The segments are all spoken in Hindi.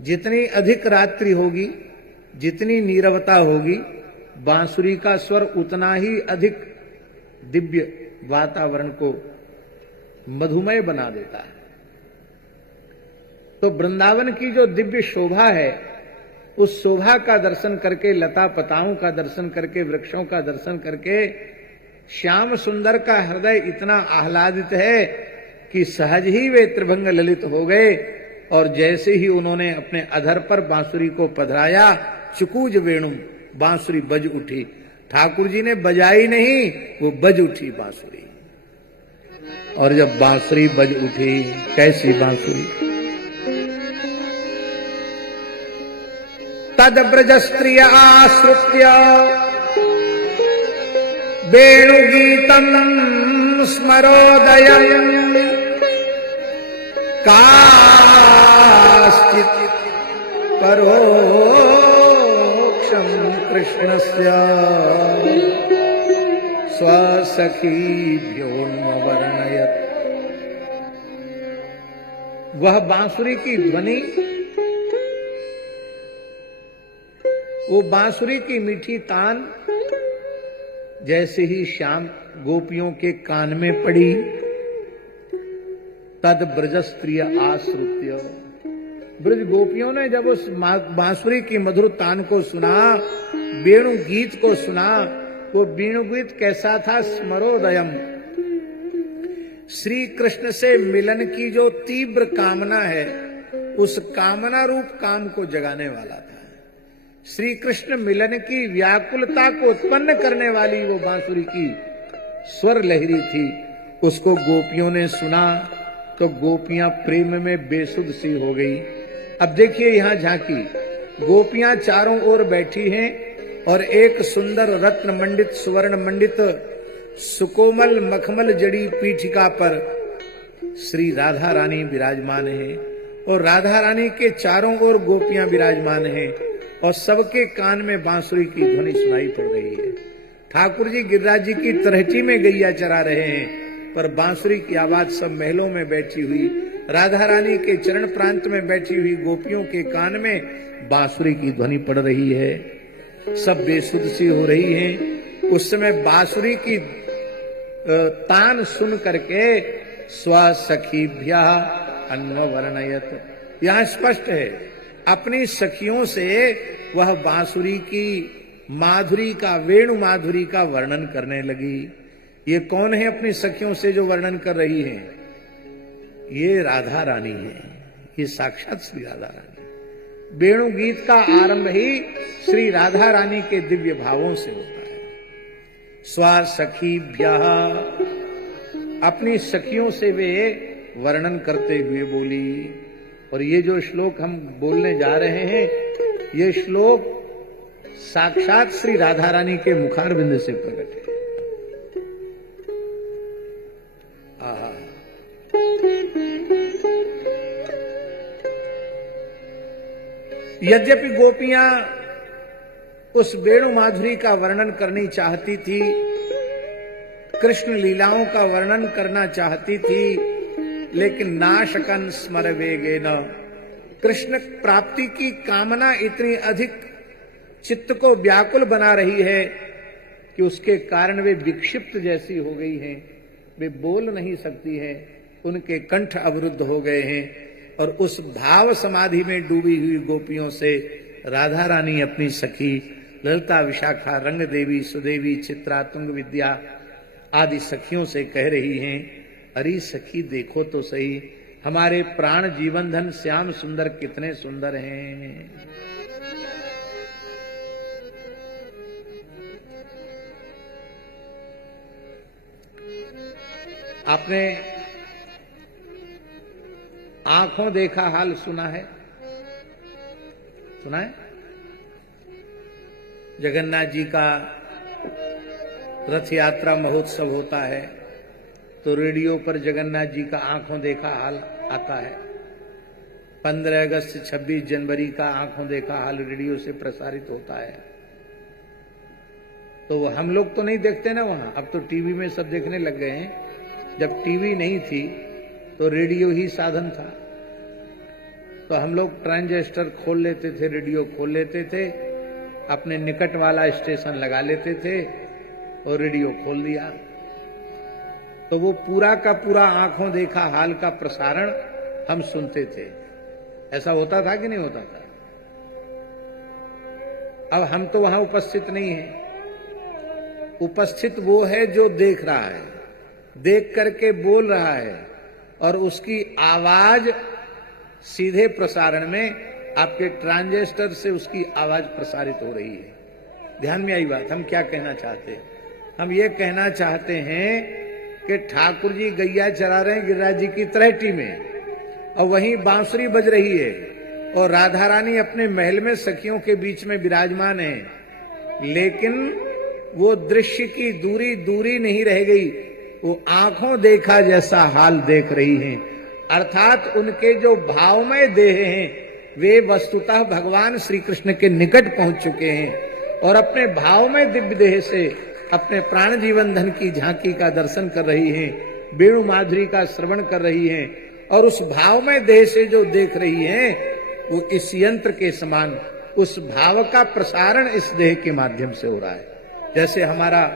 जितनी अधिक रात्रि होगी, जितनी नीरवता होगी, बांसुरी का स्वर उतना ही अधिक दिव्य वातावरण को मधुमय बना देता है। तो वृंदावन की जो दिव्य शोभा है, उस शोभा का दर्शन करके, लता पताओं का दर्शन करके, वृक्षों का दर्शन करके श्याम सुंदर का हृदय इतना आह्लादित है कि सहज ही वे त्रिभंग ललित हो गए। और जैसे ही उन्होंने अपने अधर पर बांसुरी को पधराया, चुकूज वेणु, बांसुरी बज उठी। ठाकुर जी ने बजाई नहीं, वो बज उठी बांसुरी। और जब बांसुरी बज उठी, कैसी बांसुरी, तद ब्रज स्त्रिय आश्रुत्य वेणुगीतम स्मरोदयम् काश्चित् परोक्षं कृष्णस्य स्वसखीभ्योन्मवर्णयत्। वह बांसुरी की ध्वनि, वो बांसुरी की मीठी तान जैसे ही श्याम गोपियों के कान में पड़ी, तद ब्रज स्त्रिय आश्रुत्य, ब्रज गोपियों ने जब उस बांसुरी की मधुर तान को सुना, वेणु गीत को सुना, वो वेणु गीत कैसा था, स्मरोदयम, श्री कृष्ण से मिलन की जो तीव्र कामना है, उस कामना रूप काम को जगाने वाला था। श्री कृष्ण मिलन की व्याकुलता को उत्पन्न करने वाली वो बांसुरी की स्वर लहरी थी। उसको गोपियों ने सुना तो गोपियां प्रेम में बेसुध सी हो गई। अब देखिए यहां झांकी, गोपियां चारों ओर बैठी हैं और एक सुंदर रत्न मंडित, सुवर्ण मंडित, सुकोमल मखमल जड़ी पीठिका पर श्री राधा रानी विराजमान है और राधा रानी के चारों ओर गोपियां विराजमान हैं और सबके कान में बांसुरी की ध्वनि सुनाई पड़ रही है। ठाकुर जी गिरिराज जी की तरहटी में गैया चरा रहे हैं, पर बांसुरी की आवाज सब महलों में बैठी हुई, राधा रानी के चरण प्रांत में बैठी हुई गोपियों के कान में बांसुरी की ध्वनि पड़ रही है। सब बेसुध सी हो रही हैं। उस समय बांसुरी की तान सुन करके स्वसखीभ्यः अन्ववर्णयत, यहां स्पष्ट है, अपनी सखियों से वह बांसुरी की माधुरी का, वेणु माधुरी का वर्णन करने लगी। ये कौन है अपनी सखियों से जो वर्णन कर रही है? ये राधा रानी है, ये साक्षात श्री राधा रानी। वेणु गीत का आरंभ ही श्री राधा रानी के दिव्य भावों से होता है। स्वसखीभ्यः, अपनी सखियों से वे वर्णन करते हुए बोली। और ये जो श्लोक हम बोलने जा रहे हैं, ये श्लोक साक्षात श्री राधा रानी के मुखारविंद से प्रकट है। आहा, यद्यपि गोपियां उस वेणु माधुरी का वर्णन करनी चाहती थी, कृष्ण लीलाओं का वर्णन करना चाहती थी, लेकिन नाशकन स्मर वेगेन, कृष्ण प्राप्ति की कामना इतनी अधिक चित्त को व्याकुल बना रही है कि उसके कारण वे विक्षिप्त जैसी हो गई हैं, वे बोल नहीं सकती हैं, उनके कंठ अवरुद्ध हो गए हैं। और उस भाव समाधि में डूबी हुई गोपियों से राधा रानी अपनी सखी ललिता, विशाखा, रंग देवी, सुदेवी, चित्रा, तुंग विद्या आदि सखियों से कह रही हैं, अरे सखी देखो तो सही, हमारे प्राण जीवन धन श्याम सुंदर कितने सुंदर हैं। आपने आंखों देखा हाल सुना है? सुना है? जगन्नाथ जी का रथ यात्रा महोत्सव होता है तो रेडियो पर जगन्नाथ जी का आंखों देखा हाल आता है। 15 अगस्त 26 जनवरी का आंखों देखा हाल रेडियो से प्रसारित होता है। तो हम लोग तो नहीं देखते ना वहां, अब तो टीवी में सब देखने लग गए हैं। जब टीवी नहीं थी तो रेडियो ही साधन था। तो हम लोग ट्रांजिस्टर खोल लेते थे, रेडियो खोल लेते थे, अपने निकट वाला स्टेशन लगा लेते थे और रेडियो खोल दिया, तो वो पूरा का पूरा आंखों देखा हाल का प्रसारण हम सुनते थे। ऐसा होता था कि नहीं होता था? अब हम तो वहां उपस्थित नहीं है। उपस्थित वो है जो देख रहा है, देख करके बोल रहा है, और उसकी आवाज सीधे प्रसारण में आपके ट्रांजिस्टर से उसकी आवाज प्रसारित हो रही है। ध्यान में आई बात? हम क्या कहना चाहते हैं? हम ये कहना चाहते हैं कि ठाकुर जी गैया चरा रहे हैं गिरिराज जी की तलहटी में, और वहीं बांसुरी बज रही है, और राधा रानी अपने महल में सखियों के बीच में विराजमान है, लेकिन वो दृश्य की दूरी दूरी नहीं रह गई, वो आंखों देखा जैसा हाल देख रही हैं। अर्थात उनके जो भावमय देह हैं वे वस्तुतः भगवान श्री कृष्ण के निकट पहुंच चुके हैं, और अपने भावमय दिव्य देह से अपने प्राण जीवन धन की झांकी का दर्शन कर रही हैं, वेणु माधुरी का श्रवण कर रही हैं, और उस भावमय देह से जो देख रही हैं वो इस यंत्र के समान उस भाव का प्रसारण इस देह के माध्यम से हो रहा है। जैसे हमारा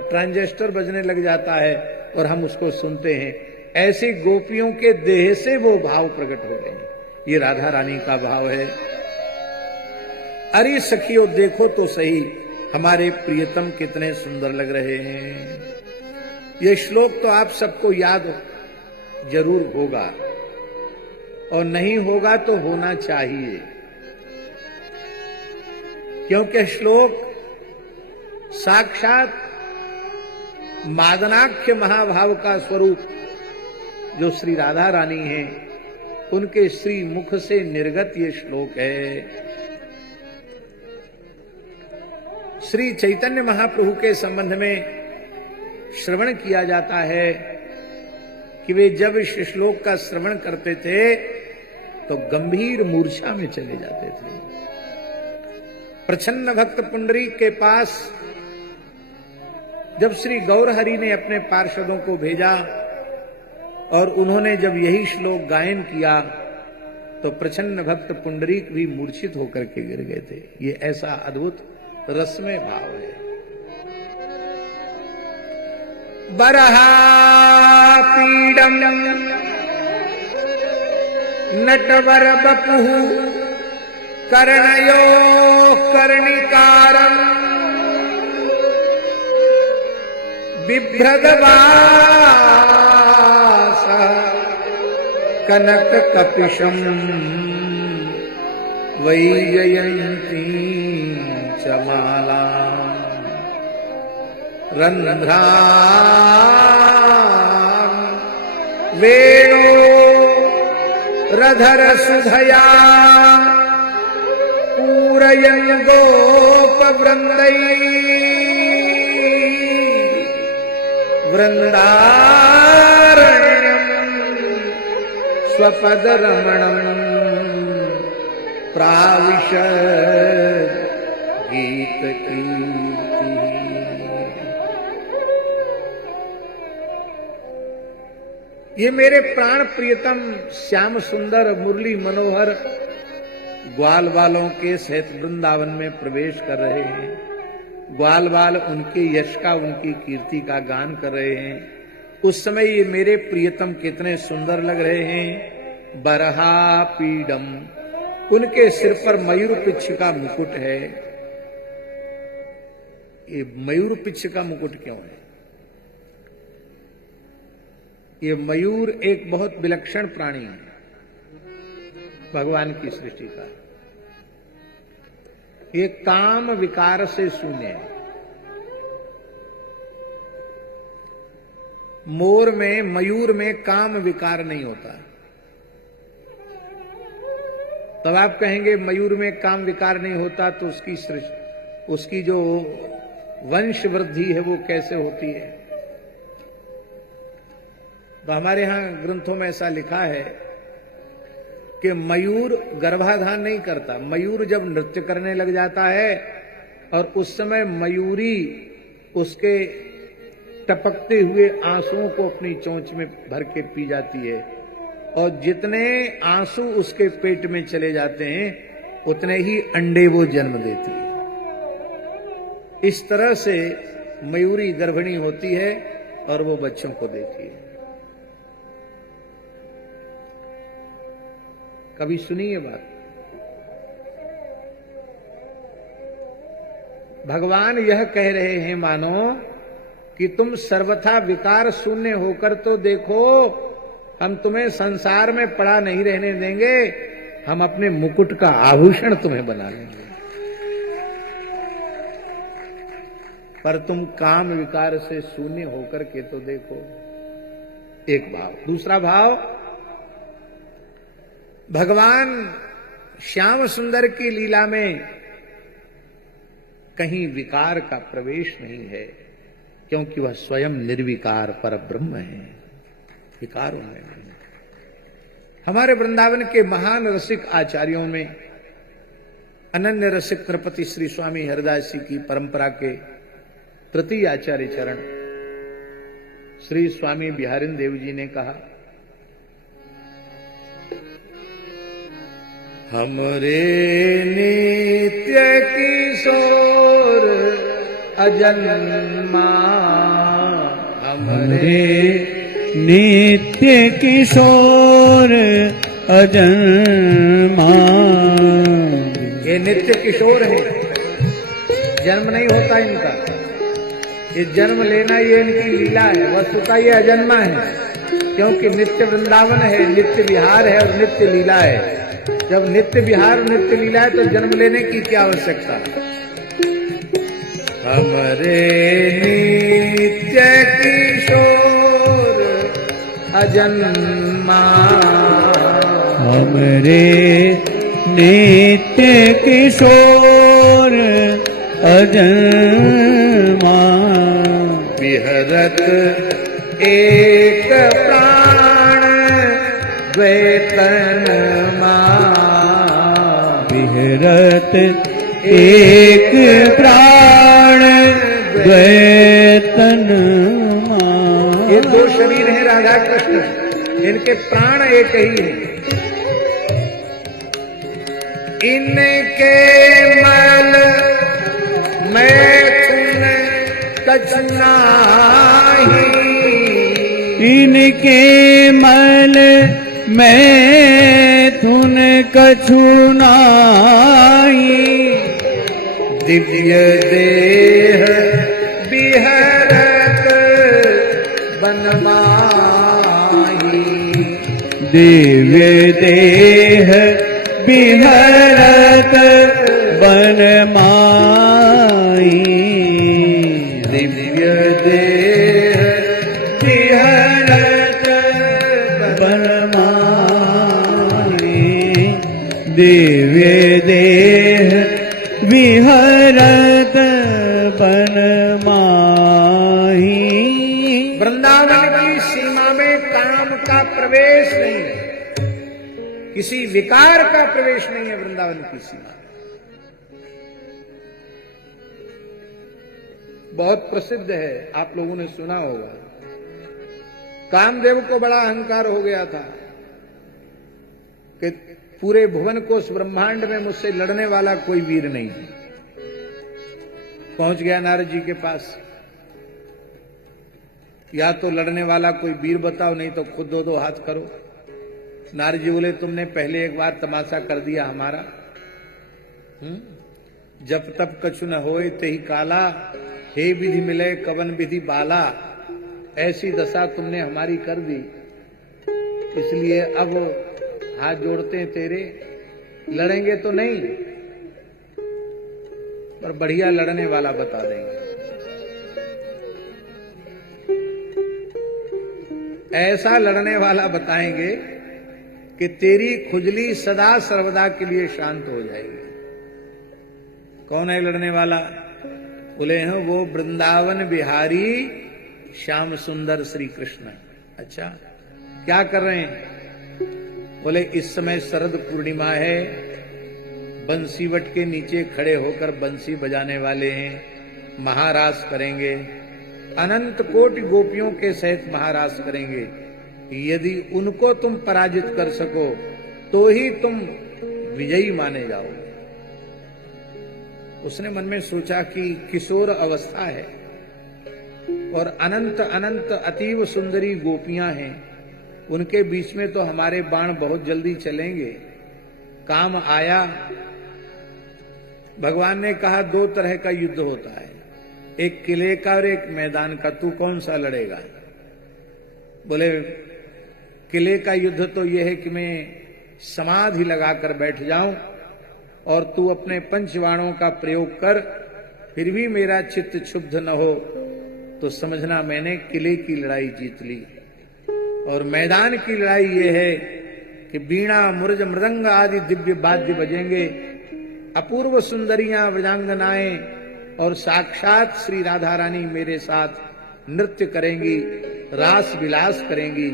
ट्रांजिस्टर बजने लग जाता है और हम उसको सुनते हैं, ऐसी गोपियों के देह से वो भाव प्रकट हो रहे हैं। ये राधा रानी का भाव है। अरे सखियों देखो तो सही, हमारे प्रियतम कितने सुंदर लग रहे हैं। ये श्लोक तो आप सबको याद जरूर होगा, और नहीं होगा तो होना चाहिए, क्योंकि श्लोक साक्षात मादनाख्य महाभाव का स्वरूप जो श्री राधा रानी है उनके श्री मुख से निर्गत ये श्लोक है। श्री चैतन्य महाप्रभु के संबंध में श्रवण किया जाता है कि वे जब इस श्लोक का श्रवण करते थे तो गंभीर मूर्छा में चले जाते थे। प्रछन्न भक्त पुंडरीक के पास जब श्री गौरहरि ने अपने पार्षदों को भेजा और उन्होंने जब यही श्लोक गायन किया तो प्रछन्न भक्त पुंडरीक भी मूर्छित होकर के गिर गए थे। ये ऐसा अद्भुत रसमय भाव है। बरहा पीडम नटवर बपुः कर्णयो कर्णिकारम बिभ्रदवास कनक कपिशम वैजयंती चमाला रंध्रा वेणो रधर सुधया पूरयन् गोप वृंदै वृंदारण्यम स्वपद रमणम प्राविश गीत कीर्ति। ये मेरे प्राण प्रियतम श्याम सुंदर मुरली मनोहर ग्वाल वालों के सहित वृंदावन में प्रवेश कर रहे हैं। ग्वाल वाल उनके यश का, उनकी कीर्ति का गान कर रहे हैं। उस समय ये मेरे प्रियतम कितने सुंदर लग रहे हैं। बरहा पीडम, उनके सिर पर मयूर पिच्छ का मुकुट है। ये मयूर पिच्छ का मुकुट क्यों है? ये मयूर एक बहुत विलक्षण प्राणी है भगवान की सृष्टि का। ये काम विकार से शून्य है। मोर में, मयूर में काम विकार नहीं होता। तब आप कहेंगे मयूर में काम विकार नहीं होता तो उसकी जो वंश वृद्धि है वो कैसे होती है? तो हमारे यहां ग्रंथों में ऐसा लिखा है कि मयूर गर्भाधान नहीं करता। मयूर जब नृत्य करने लग जाता है और उस समय मयूरी उसके टपकते हुए आंसुओं को अपनी चोंच में भर के पी जाती है और जितने आंसू उसके पेट में चले जाते हैं उतने ही अंडे वो जन्म देती है। इस तरह से मयूरी गर्भिणी होती है और वो बच्चों को देती है। कभी सुनी ये बात? भगवान यह कह रहे हैं मानो कि तुम सर्वथा विकार शून्य होकर तो देखो, हम तुम्हें संसार में पड़ा नहीं रहने देंगे, हम अपने मुकुट का आभूषण तुम्हें बना लेंगे। पर तुम काम विकार से शून्य होकर के तो देखो। एक भाव। दूसरा भाव, भगवान श्याम सुंदर की लीला में कहीं विकार का प्रवेश नहीं है, क्योंकि वह स्वयं निर्विकार पर ब्रह्म है, विकार उनमें नहीं। हमारे वृंदावन के महान रसिक आचार्यों में अनन्य रसिक नृपति श्री स्वामी हरिदास जी की परंपरा के तृतीय आचार्य चरण श्री स्वामी बिहारिन देव जी ने कहा, हमरे नित्य किशोर अजन्मा, हमरे नित्य किशोर अजन्मा। ये नित्य किशोर है, जन्म नहीं होता इनका, ये जन्म लेना ये इनकी लीला है। वस्तुतः ये अजन्मा है, क्योंकि नित्य वृंदावन है, नित्य विहार है और नित्य लीला है। जब नित्य विहार और नित्य लीला है तो जन्म लेने की क्या आवश्यकता? हमरे नित्य किशोर अजन्मा, हमरे नित्य किशोर अजन्मा। विहरत एक प्राण द्वैतन मां, विहरत एक प्राण द्वैतन मां। ये दो शरीर हैं राधा कृष्ण, इनके प्राण एक ही है। इनके मल मैथुन कछु नाही, इनके मल मैथुन कछु नाही। दिव्य देह बिहरत बनमाही, दिव्य देह बिहरत बनमाही। दिव्य देह बिहरत बनमाही, दिव्य देह विहरत बनमाही। वृंदावन की सीमा में काम का प्रवेश नहीं है, किसी विकार का प्रवेश नहीं है वृंदावन की सीमा। बहुत प्रसिद्ध है, आप लोगों ने सुना होगा, कामदेव को बड़ा अहंकार हो गया था कि पूरे भुवन को उस ब्रह्मांड में मुझसे लड़ने वाला कोई वीर नहीं है। पहुंच गया नारद जी के पास, या तो लड़ने वाला कोई वीर बताओ, नहीं तो खुद दो दो हाथ करो। नारद जी बोले, तुमने पहले एक बार तमाशा कर दिया हमारा, जब तब कछु न होए तेहि काला, हे विधि मिले कवन विधि बाला। ऐसी दशा तुमने हमारी कर दी, इसलिए अब हाथ जोड़ते हैं तेरे, लड़ेंगे तो नहीं पर बढ़िया लड़ने वाला बता देंगे। ऐसा लड़ने वाला बताएंगे कि तेरी खुजली सदा सर्वदा के लिए शांत हो जाएगी। कौन है लड़ने वाला? बोले हैं वो वृंदावन बिहारी श्याम सुंदर श्री कृष्ण। अच्छा, क्या कर रहे हैं? बोले इस समय शरद पूर्णिमा है, बंसीवट के नीचे खड़े होकर बंसी बजाने वाले हैं, महारास करेंगे, अनंत कोटि गोपियों के सहित महारास करेंगे। यदि उनको तुम पराजित कर सको तो ही तुम विजयी माने जाओगे। उसने मन में सोचा कि किशोर अवस्था है और अनंत अनंत अतीव सुंदरी गोपियां हैं, उनके बीच में तो हमारे बाण बहुत जल्दी चलेंगे। काम आया। भगवान ने कहा 2 तरह का युद्ध होता है, एक किले का और एक मैदान का, तू कौन सा लड़ेगा? बोले किले का युद्ध तो यह है कि मैं समाधि लगाकर बैठ जाऊं और तू अपने पंचवाणों का प्रयोग कर, फिर भी मेरा चित्त क्षुब्ध न हो तो समझना मैंने किले की लड़ाई जीत ली। और मैदान की लड़ाई ये है कि बीणा मुरज मृदंग आदि दिव्य वाद्य बजेंगे, अपूर्व सुंदरियां व्रजांगनाएं और साक्षात श्री राधा रानी मेरे साथ नृत्य करेंगी, रास विलास करेंगी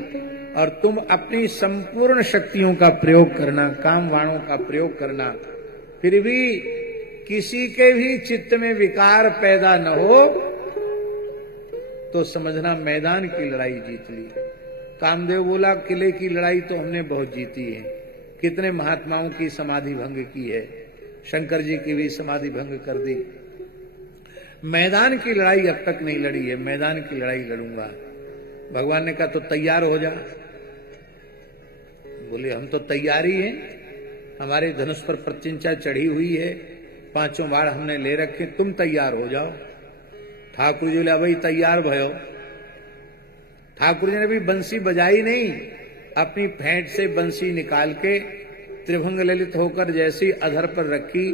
और तुम अपनी संपूर्ण शक्तियों का प्रयोग करना, काम वाणों का प्रयोग करना, फिर भी किसी के भी चित्त में विकार पैदा न हो तो समझना मैदान की लड़ाई जीत ली। कामदेव बोला किले की लड़ाई तो हमने बहुत जीती है, कितने महात्माओं की समाधि भंग की है, शंकर जी की भी समाधि भंग कर दी। मैदान की लड़ाई अब तक नहीं लड़ी है, मैदान की लड़ाई लड़ूंगा। भगवान ने कहा तो तैयार हो जा। बोले हम तो तैयार ही हैं, हमारे धनुष पर प्रत्यंचा चढ़ी हुई है, 5 बार हमने ले रखे, तुम तैयार हो जाओ। ठाकुर जी बोले भाई तैयार भयो। ठाकुर जी ने भी बंसी बजाई नहीं, अपनी फेंट से बंसी निकाल के त्रिभंग ललित होकर जैसी अधर पर रखी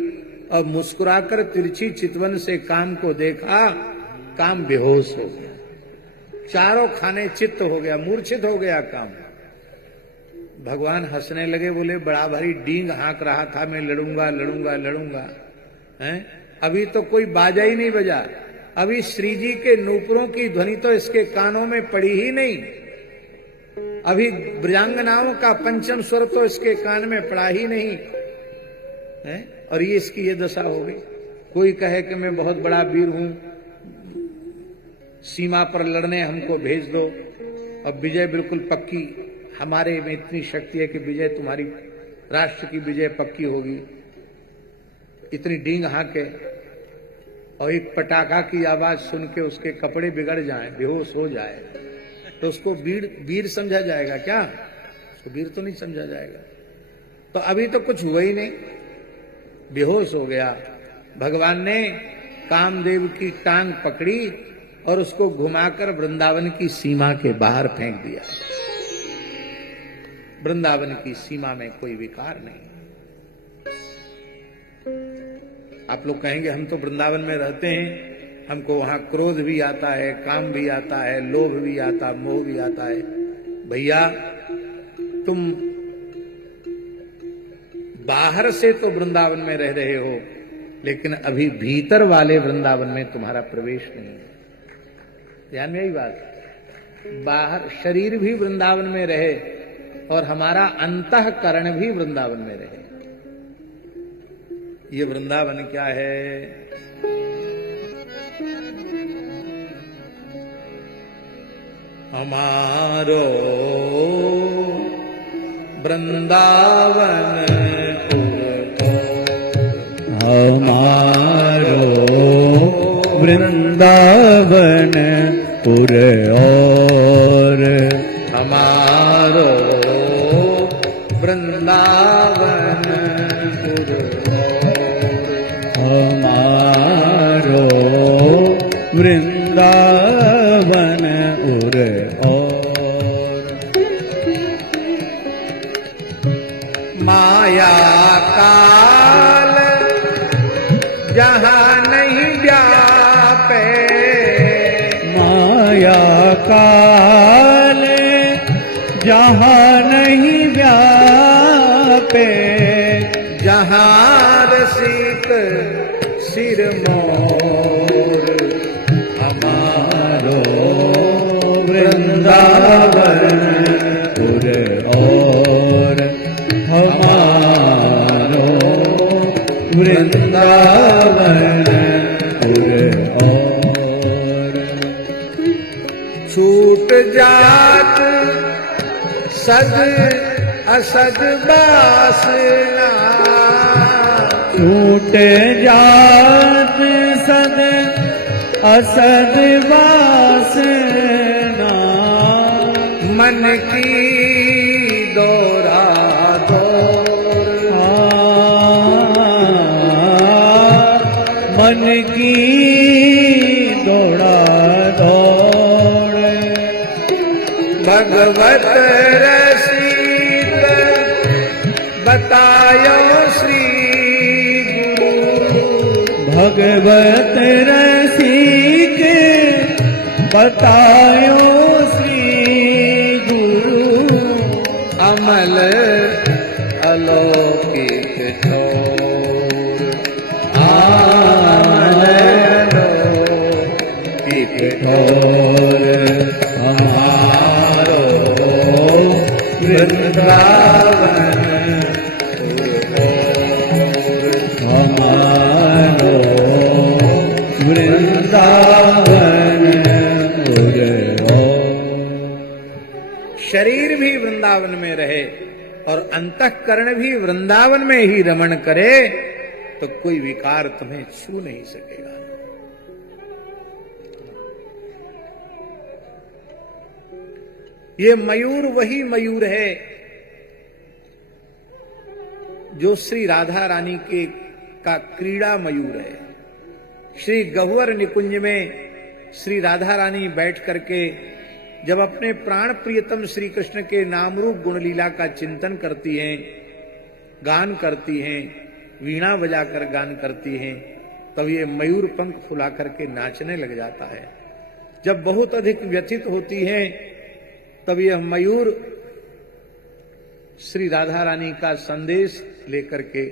और मुस्कुराकर तिरछी चितवन से काम को देखा, काम बेहोश हो गया, चारों खाने चित्त हो गया, मूर्छित हो गया काम। भगवान हंसने लगे, बोले बड़ा भारी डींग हाँक रहा था मैं लड़ूंगा लड़ूंगा लड़ूंगा, हैं? अभी तो कोई बाजा ही नहीं बजा, अभी श्री जी के नूपुरों की ध्वनि तो इसके कानों में पड़ी ही नहीं, अभी ब्रजांगनाओं का पंचम स्वर तो इसके कान में पड़ा ही नहीं है, और ये इसकी ये दशा हो गई। कोई कहे कि मैं बहुत बड़ा वीर हूं, सीमा पर लड़ने हमको भेज दो, अब विजय बिल्कुल पक्की, हमारे में इतनी शक्ति है कि विजय तुम्हारी राष्ट्र की विजय पक्की होगी। इतनी डींग हाके और एक पटाखा की आवाज सुन के उसके कपड़े बिगड़ जाएं, बेहोश हो जाए, तो उसको वीर समझा जाएगा क्या? उसको वीर तो नहीं समझा जाएगा। तो अभी तो कुछ हुआ ही नहीं, बेहोश हो गया। भगवान ने कामदेव की टांग पकड़ी और उसको घुमाकर वृंदावन की सीमा के बाहर फेंक दिया। वृंदावन की सीमा में कोई विकार नहीं। आप लोग कहेंगे हम तो वृंदावन में रहते हैं, हमको वहां क्रोध भी आता है, काम भी आता है, लोभ भी आता, मोह भी आता है। भैया तुम बाहर से तो वृंदावन में रह रहे हो, लेकिन अभी भीतर वाले वृंदावन में तुम्हारा प्रवेश नहीं है। ध्यान में यही बात, बाहर शरीर भी वृंदावन में रहे और हमारा अंतःकरण भी वृंदावन में रहे। ये वृंदावन क्या है? हमारो वृंदावन हमारो वृंदावन पुर और हमारो वृंदावन पुर हमारो वृंदावन उर और माया काल जहाँ नहीं व्यापे, माया काल जहाँ नहीं व्यापे, जहाँ रसिक सिर मोर हमारो वृंदावन पुर और हमारो वृंदावन पुर और छूट जात सद असद बासना, छूट जात सद असद वासना, मन की दौरा दौर, मन की दौड़ा दौड़, भगवत रसिक बतायो श्री गुरु, भगवत रसिक बतायो श्री गुरु, अमल अलौकिक ठोर, अमल अलौकिक और हमारो वृंदावन हमारो वृंदावन शरीर भी वृंदावन में रहे और अंतःकरण भी वृंदावन में ही रमण करे तो कोई विकार तुम्हें छू नहीं सकेगा। ये मयूर वही मयूर है जो श्री राधा रानी के का क्रीड़ा मयूर है। श्री गहुवर निकुंज में श्री राधा रानी बैठ करके जब अपने प्राण प्रियतम श्री कृष्ण के नाम रूप गुण लीला का चिंतन करती हैं, गान करती हैं, वीणा बजाकर गान करती हैं, तब ये मयूर पंख फुला करके नाचने लग जाता है। जब बहुत अधिक व्यथित होती हैं तब यह मयूर श्री राधा रानी का संदेश लेकर के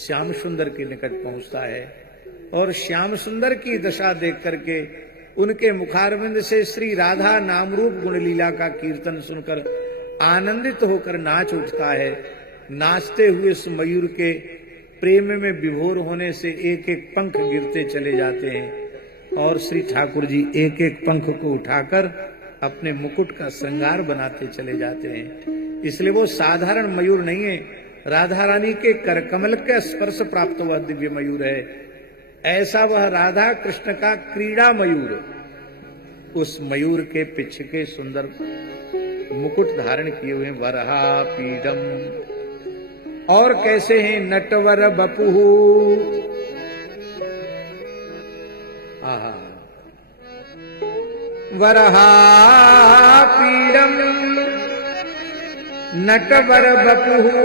श्याम सुंदर के निकट पहुंचता है और श्याम सुंदर की दशा देख करके उनके मुखारविंद से श्री राधा नाम रूप गुण लीला का कीर्तन सुनकर आनंदित होकर नाच उठता है। नाचते हुए उस मयूर के प्रेम में विभोर होने से एक एक पंख गिरते चले जाते हैं और श्री ठाकुर जी एक एक पंख को उठाकर अपने मुकुट का श्रृंगार बनाते चले जाते हैं। इसलिए वो साधारण मयूर नहीं है, राधा रानी के करकमल का स्पर्श प्राप्त हुआ दिव्य मयूर है। ऐसा वह राधा कृष्ण का क्रीड़ा मयूर, उस मयूर के पिछ के सुंदर मुकुट धारण किए हुए वरहा पीडम, और कैसे हैं नटवर बपुहु, आहा वरहा पीडम नटवर बपुहु,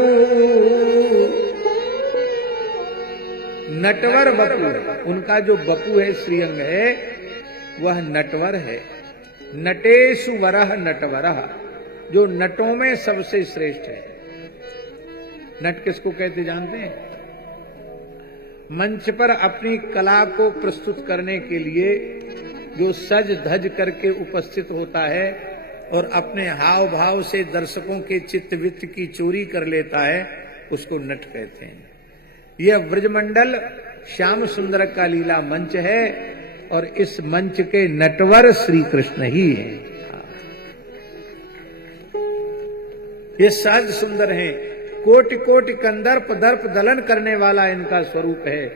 नटवर बपू, उनका जो बपू है श्रीअंग है वह नटवर है। नटेशु वरह नटवरह, जो नटों में सबसे श्रेष्ठ है। नट किसको कहते जानते हैं? मंच पर अपनी कला को प्रस्तुत करने के लिए जो सज धज करके उपस्थित होता है और अपने हाव भाव से दर्शकों के चित्त वित्त की चोरी कर लेता है, उसको नट कहते हैं। यह ब्रजमंडल श्याम सुंदर का लीला मंच है और इस मंच के नटवर श्री कृष्ण ही हैं। ये सहज सुंदर हैं, कोटि कोटि कंदर्प दर्प दलन करने वाला इनका स्वरूप है।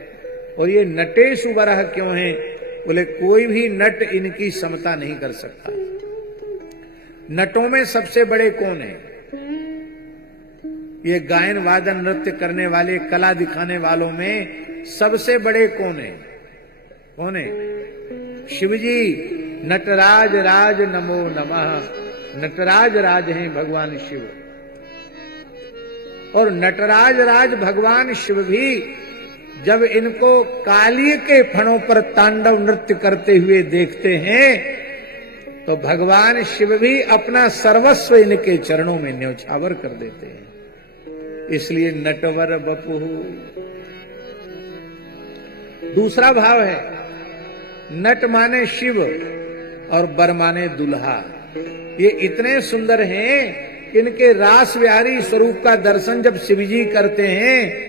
और ये नटेशु वरह क्यों है? बोले कोई भी नट इनकी समता नहीं कर सकता। नटों में सबसे बड़े कौन है? ये गायन वादन नृत्य करने वाले, कला दिखाने वालों में सबसे बड़े कौन है? कौन है? शिवजी। नटराज राज नमो नमः। नटराज राज हैं भगवान शिव। और नटराज राज भगवान शिव भी जब इनको काली के फणों पर तांडव नृत्य करते हुए देखते हैं तो भगवान शिव भी अपना सर्वस्व इनके चरणों में न्यौछावर कर देते हैं। इसलिए नटवर बपु। दूसरा भाव है नट माने शिव और बर माने दुल्हा। ये इतने सुंदर हैं कि इनके रास विहारी स्वरूप का दर्शन जब शिवजी करते हैं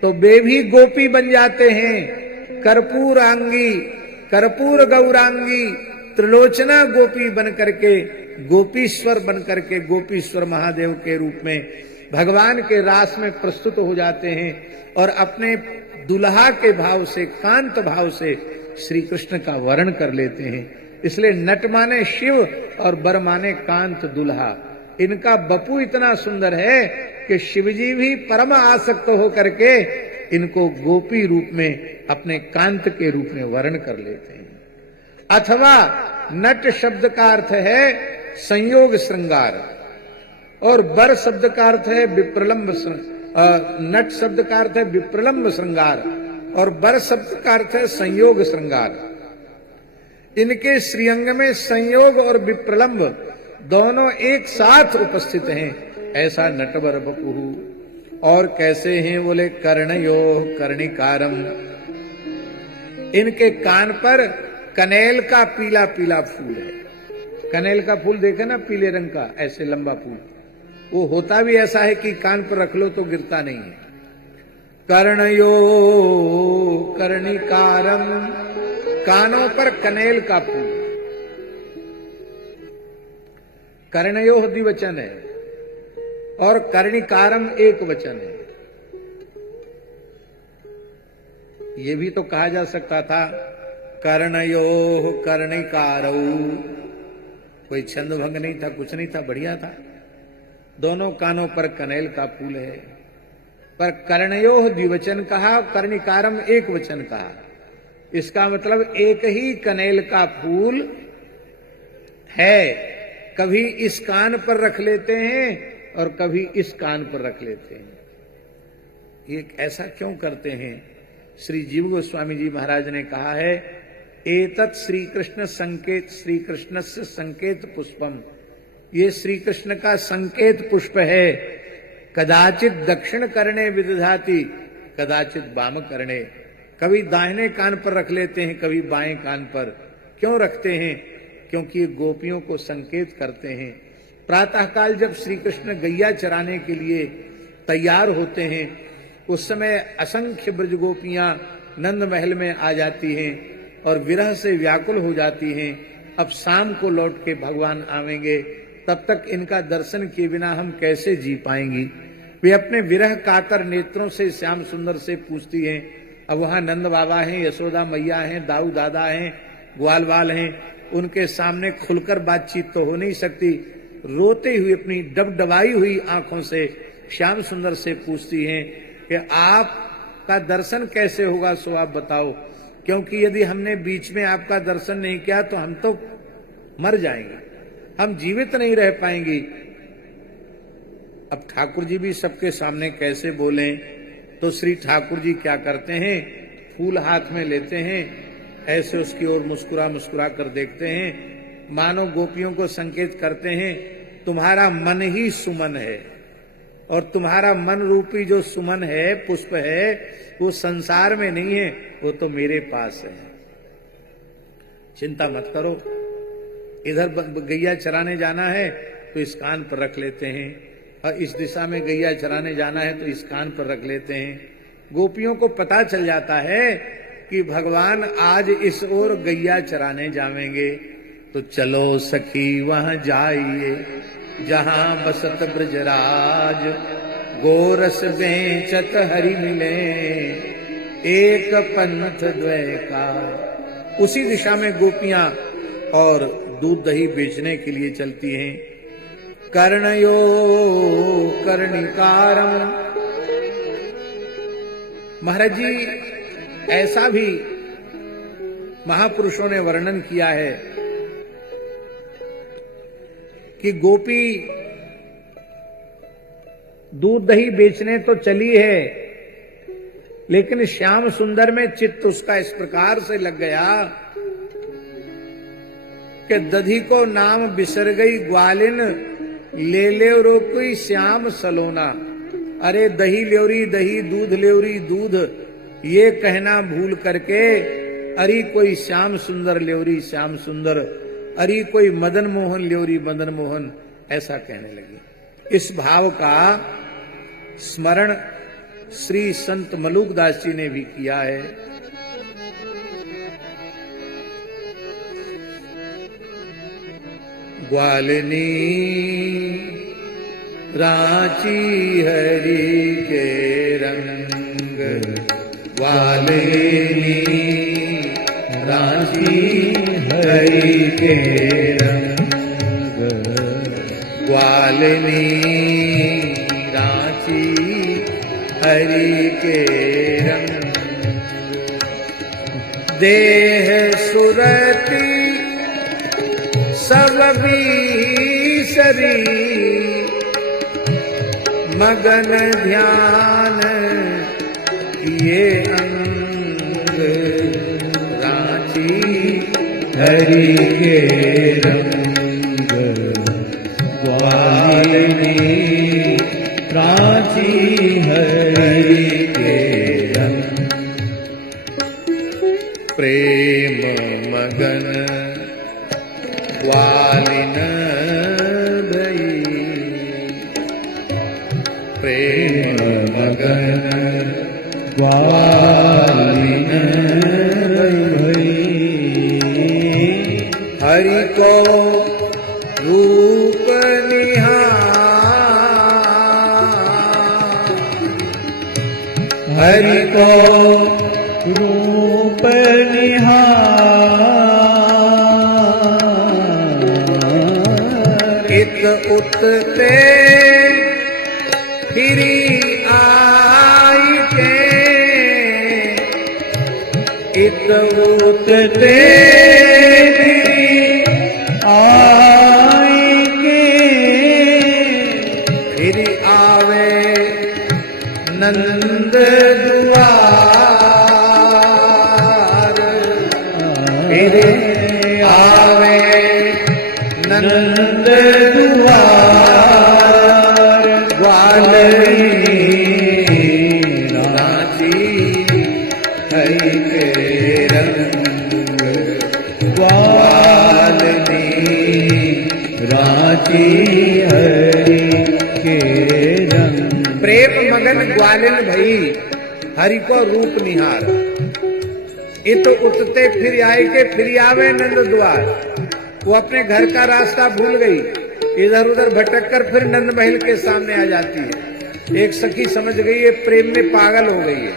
तो वे भी गोपी बन जाते हैं। कर्पूर आंगी, कर्पूर गौरांगी, त्रिलोचना गोपी बन करके गोपीश्वर बनकर के गोपीश्वर महादेव के रूप में भगवान के रास में प्रस्तुत हो जाते हैं और अपने दुल्हा के भाव से, कांत भाव से श्री कृष्ण का वर्ण कर लेते हैं। इसलिए नट माने शिव और बर माने कांत दुल्हा। इनका बपू इतना सुंदर है कि शिवजी भी परम आसक्त होकर के इनको गोपी रूप में अपने कांत के रूप में वर्ण कर लेते हैं। अथवा नट शब्द का अर्थ है संयोग श्रृंगार और बर शब्द का अर्थ है विप्रलंब। नट शब्द का अर्थ है विप्रलंब श्रृंगार और बर शब्द का अर्थ है संयोग श्रृंगार। इनके श्रीअंग में संयोग और विप्रलंब दोनों एक साथ उपस्थित हैं। ऐसा नटवर बपुहु। और कैसे हैं बोले कर्णयो कर्णिकारम। इनके कान पर कनेल का पीला पीला फूल है। कनेल का फूल देखे ना, पीले रंग का, ऐसे लंबा फूल। वो होता भी ऐसा है कि कान पर रख लो तो गिरता नहीं है। कर्णयो कर्णिकारम, कानों पर कनेल का फूल। कर्णयो द्विवचन है और कर्णिकारम एक वचन है। ये भी तो कहा जा सकता था कर्णयो कर्णिकारौ। कोई छंद भंग नहीं था, कुछ नहीं था, बढ़िया था। दोनों कानों पर कनेल का फूल है, पर कर्णयो द्विवचन कहा, कर्णिकारम एक वचन कहा। इसका मतलब एक ही कनेल का फूल है। कभी इस कान पर रख लेते हैं और कभी इस कान पर रख लेते हैं। ये ऐसा क्यों करते हैं? श्री जीव गोस्वामी जी महाराज ने कहा है, एतत् श्री कृष्ण संकेत, श्री कृष्ण से संकेत पुष्पम। ये श्री कृष्ण का संकेत पुष्प है। कदाचित दक्षिण करणे विदधाति, कदाचित वाम करणे। कभी दाहिने कान पर रख लेते हैं, कभी बाएं कान पर। क्यों रखते हैं? क्योंकि ये गोपियों को संकेत करते हैं। प्रातःकाल जब श्री कृष्ण गैया चराने के लिए तैयार होते हैं, उस समय असंख्य ब्रज गोपियां नंद महल में आ जाती हैं और विरह से व्याकुल हो जाती हैं। अब शाम को लौट के भगवान आवेंगे, तब तक इनका दर्शन किए बिना हम कैसे जी पाएंगी। वे अपने विरह कातर नेत्रों से श्याम सुंदर से पूछती हैं। अब वहां नंद बाबा हैं, यशोदा मैया हैं, दाऊ दादा हैं, ग्वाल बाल हैं। उनके सामने खुलकर बातचीत तो हो नहीं सकती। रोते हुए अपनी डबडबाई हुई आंखों से श्याम सुंदर से पूछती हैं कि आपका दर्शन कैसे होगा, सो आप बताओ। क्योंकि यदि हमने बीच में आपका दर्शन नहीं किया तो हम तो मर जाएंगे, हम जीवित नहीं रह पाएंगे। अब ठाकुर जी भी सबके सामने कैसे बोलें? तो श्री ठाकुर जी क्या करते हैं, फूल हाथ में लेते हैं, ऐसे उसकी ओर मुस्कुरा मुस्कुरा कर देखते हैं, मानो गोपियों को संकेत करते हैं तुम्हारा मन ही सुमन है और तुम्हारा मन रूपी जो सुमन है, पुष्प है, वो संसार में नहीं है, वो तो मेरे पास है। चिंता मत करो। इधर गैया चराने जाना है तो इस कान पर रख लेते हैं, और इस दिशा में गैया चराने जाना है तो इस कान पर रख लेते हैं। गोपियों को पता चल जाता है कि भगवान आज इस ओर गैया चराने जावेंगे, तो चलो सखी वहां जाइए जहां बसत ब्रजराज, गोरस बेचत हरि मिले एक पंथ द्वय का। उसी दिशा में गोपियां और दूध दही बेचने के लिए चलती हैं। कर्णयो कर्णिकारम। महाराज जी ऐसा भी महापुरुषों ने वर्णन किया है कि गोपी दूध दही बेचने तो चली है, लेकिन श्याम सुंदर में चित्त उसका इस प्रकार से लग गया कि दधी को नाम बिसर गई ग्वालिन, ले ले रो कोई श्याम सलोना। अरे दही ल्योरी दही, दूध ल्योरी दूध, ये कहना भूल करके अरे कोई श्याम सुंदर ल्योरी श्याम सुंदर, अरे कोई मदन मोहन ल्योरी मदन मोहन, ऐसा कहने लगी। इस भाव का स्मरण श्री संत मलुकदास जी ने भी किया है। ग्वालिनी रांची हरि के रंग, ग्वालिनी रांची हरि के रंग, ग्वालिनी रांची हरि के रंग। देह सुरती सब बीसरी, मगन ध्यान किए अंग, रांची हरि के रंग, ग्वालिनी रांची हरि के रंग। प्रेम मगन ग्वालिन भई, प्रेम मगन ग्वालिन भई। हरि को रूप निहार, हरि को रूप निहार, इत उत पे फिरी आई के, इत उत पे आई के, फिर आवे नंद दुआर, फिर आवे नंद दुआर, ग्वालिनी रांची हरि के रंग, ग्वालिनी रांची हरि के रंग। प्रेम मगन ग्वालिन भई, हरि को रूप निहार। इत उठते फिर आए के फिर आवे नंद द्वार। वो अपने घर का रास्ता भूल गई, इधर उधर भटक कर फिर नंद महल के सामने आ जाती है। एक सखी समझ गई है प्रेम में पागल हो गई है।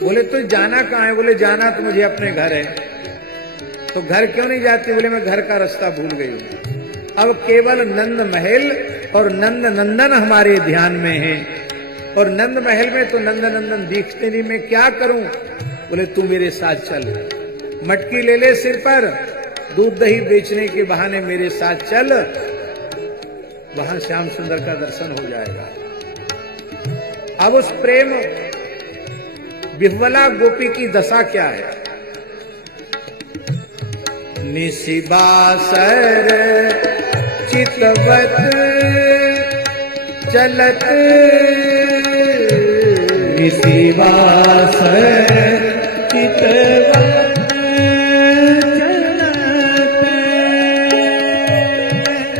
बोले तो जाना कहाँ है? बोले जाना तो मुझे अपने घर है। तो घर क्यों नहीं जाती? बोले मैं घर का रास्ता भूल गई हूं। अब केवल नंद महल और नंद नंदन हमारे ध्यान में है, और नंद महल में तो नंद नंदन दिखते नहीं, मैं क्या करूं? बोले तू मेरे साथ चल, मटकी ले ले सिर पर, दूध दही बेचने के बहाने मेरे साथ चल, वहां श्याम सुंदर का दर्शन हो जाएगा। अब उस प्रेम विह्वला गोपी की दशा क्या है? निशिबासर चितवत चलत, निशिबासर चितवत चलत,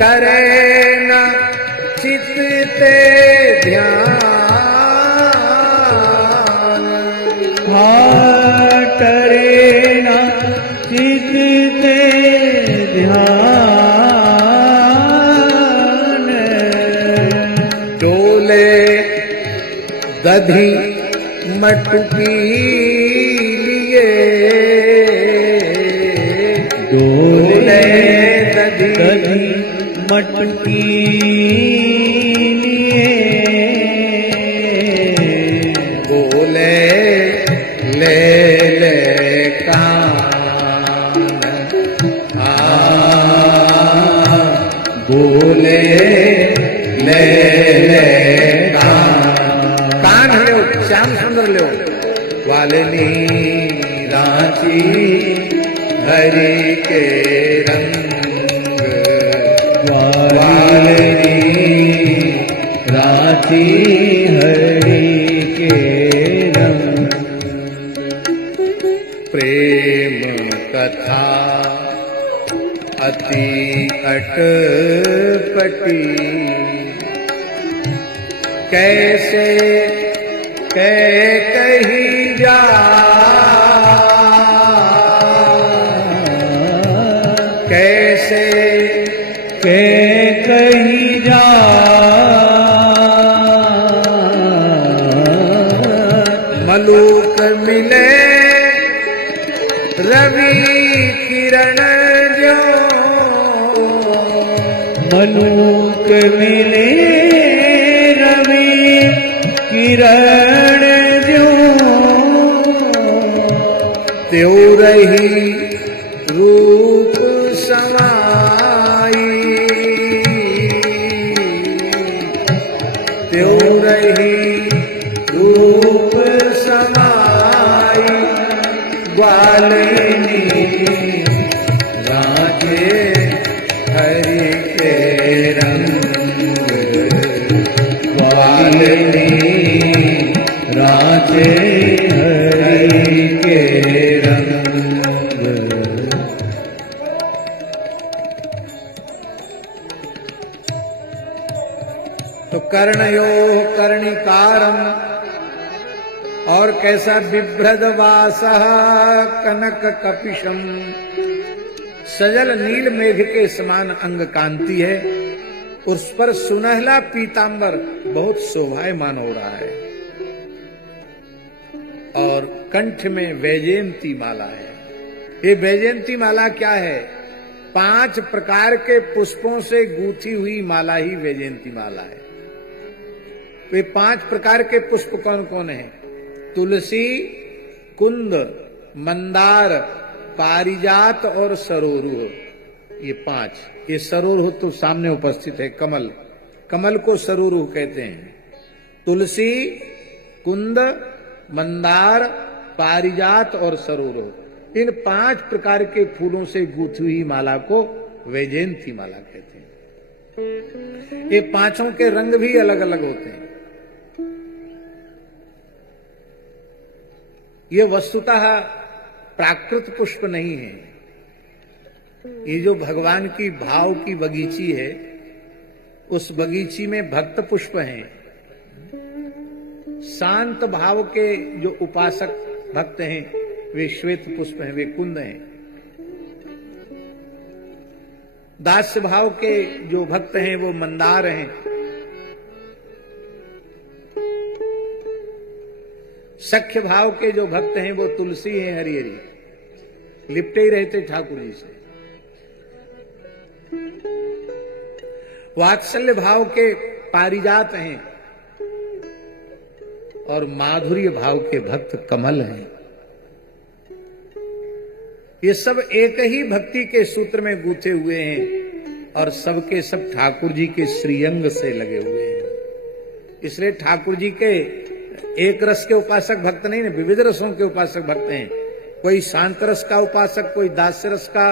करे न चित्ते ध्यान, करे न चित्ते ध्यान, डोले दधी मटकी लिए, डोले दधी मटकी लिए, बोले ले ले कान, बोले ले ले कान लो, श्याम सुंदर लो। ग्वालिनी रांची हरि के रंग, ग्वालिनी रांची हरि के रंग। प्रेम कथा अति अटपटी, कैसे कही जा, मिले रवि किरण ज्यों त्यों रही रूप समाई, त्यों रही रूप समाई, ग्वालिनी राजे हरि के रंग, ग्वालिनी राजे हरि के रंग। तो कर्णयो कर्णिकारम, और कैसा बिभ्रद वासः कनक कपिशम, सजल नील मेघ के समान अंग कांति है, उस पर सुनहला पीतांबर बहुत शोभायमान हो रहा है, और कंठ में वैजयंती माला है। ये वैजयंती माला क्या है? 5 प्रकार के पुष्पों से गूंथी हुई माला ही वैजयंती माला है। तो ये 5 प्रकार के पुष्प कौन कौन है? तुलसी, कुंद, मंदार, पारिजात और सरोरुह। ये 5। ये सरोरुह तो सामने उपस्थित है, कमल, कमल को सरोरुह कहते हैं। तुलसी, कुंद, मंदार, पारिजात और सरोरुह, इन 5 प्रकार के फूलों से गूंथी हुई माला को वैजयंती माला कहते हैं। ये 5 के रंग भी अलग अलग होते हैं। ये वस्तुतः प्राकृत पुष्प नहीं है। ये जो भगवान की भाव की बगीची है, उस बगीची में भक्त पुष्प हैं। शांत भाव के जो उपासक भक्त हैं वे श्वेत पुष्प हैं, वे कुंद हैं। दास्य भाव के जो भक्त हैं वो मंदार हैं। सख्य भाव के जो भक्त हैं वो तुलसी हैं, हरी हरी, लिपटे ही रहते ठाकुर जी से। वात्सल्य भाव के पारिजात हैं, और माधुर्य भाव के भक्त कमल हैं। ये सब एक ही भक्ति के सूत्र में गूंथे हुए हैं, और सबके सब ठाकुर जी के श्रीअंग से लगे हुए हैं। इसलिए ठाकुर जी के एक रस के उपासक भक्त नहीं है, विविध रसों के उपासक भक्त हैं। कोई शांत रस का उपासक, कोई दास्य रस का।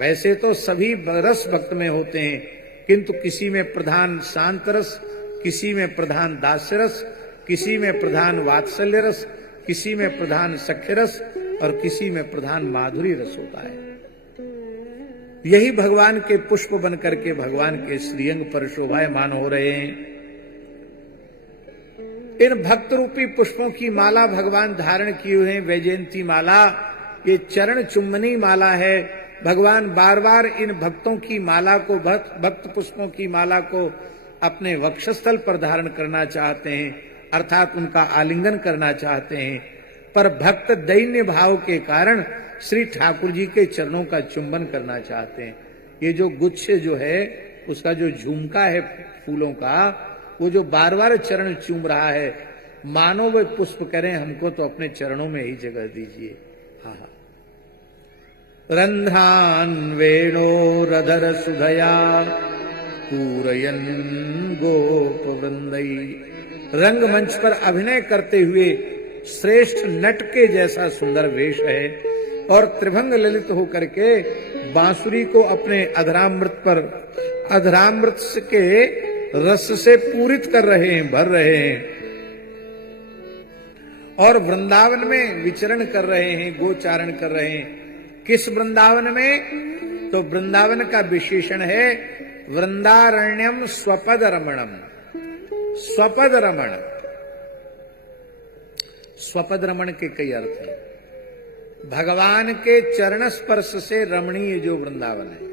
वैसे तो सभी रस भक्त में होते हैं, किंतु किसी में प्रधान शांत रस, किसी में प्रधान दास्य रस, किसी में प्रधान वात्सल्य रस, किसी में प्रधान सख्य रस, और किसी में प्रधान माधुरी रस होता है। यही भगवान के पुष्प बनकर के भगवान के श्रीअंग पर शोभायमान हो रहे हैं। इन भक्त रूपी पुष्पों की माला भगवान धारण किए हुए हैं, वैजयंती माला। ये चरण चुम्बनी माला है। भगवान बार बार इन भक्तों की माला को, भक्त पुष्पों की माला को अपने वक्षस्थल पर धारण करना चाहते हैं, अर्थात उनका आलिंगन करना चाहते हैं। पर भक्त दैन्य भाव के कारण श्री ठाकुर जी के चरणों का चुंबन करना चाहते हैं। ये जो गुच्छ जो है, उसका जो झुमका है फूलों का, वो जो बार बार चरण चूम रहा है, मानो वे पुष्प करें हमको तो अपने चरणों में ही जगह दीजिए। हाँ हाँ। रंध्रान वेणोरधर सुधया पूरयन गोप वृंदई। रंगमंच पर अभिनय करते हुए श्रेष्ठ नट के जैसा सुंदर वेश है, और त्रिभंग ललित होकर के बांसुरी को अपने अधरामृत पर, अधरामृत के रस से पूरित कर रहे हैं, भर रहे हैं, और वृंदावन में विचरण कर रहे हैं, गोचारण कर रहे हैं। किस वृंदावन में? तो वृंदावन का विशेषण है वृंदारण्यम स्वपद रमणम। स्वपद रमण, स्वपद रमण के कई अर्थ हैं। भगवान के चरण स्पर्श से रमणीय जो वृंदावन है,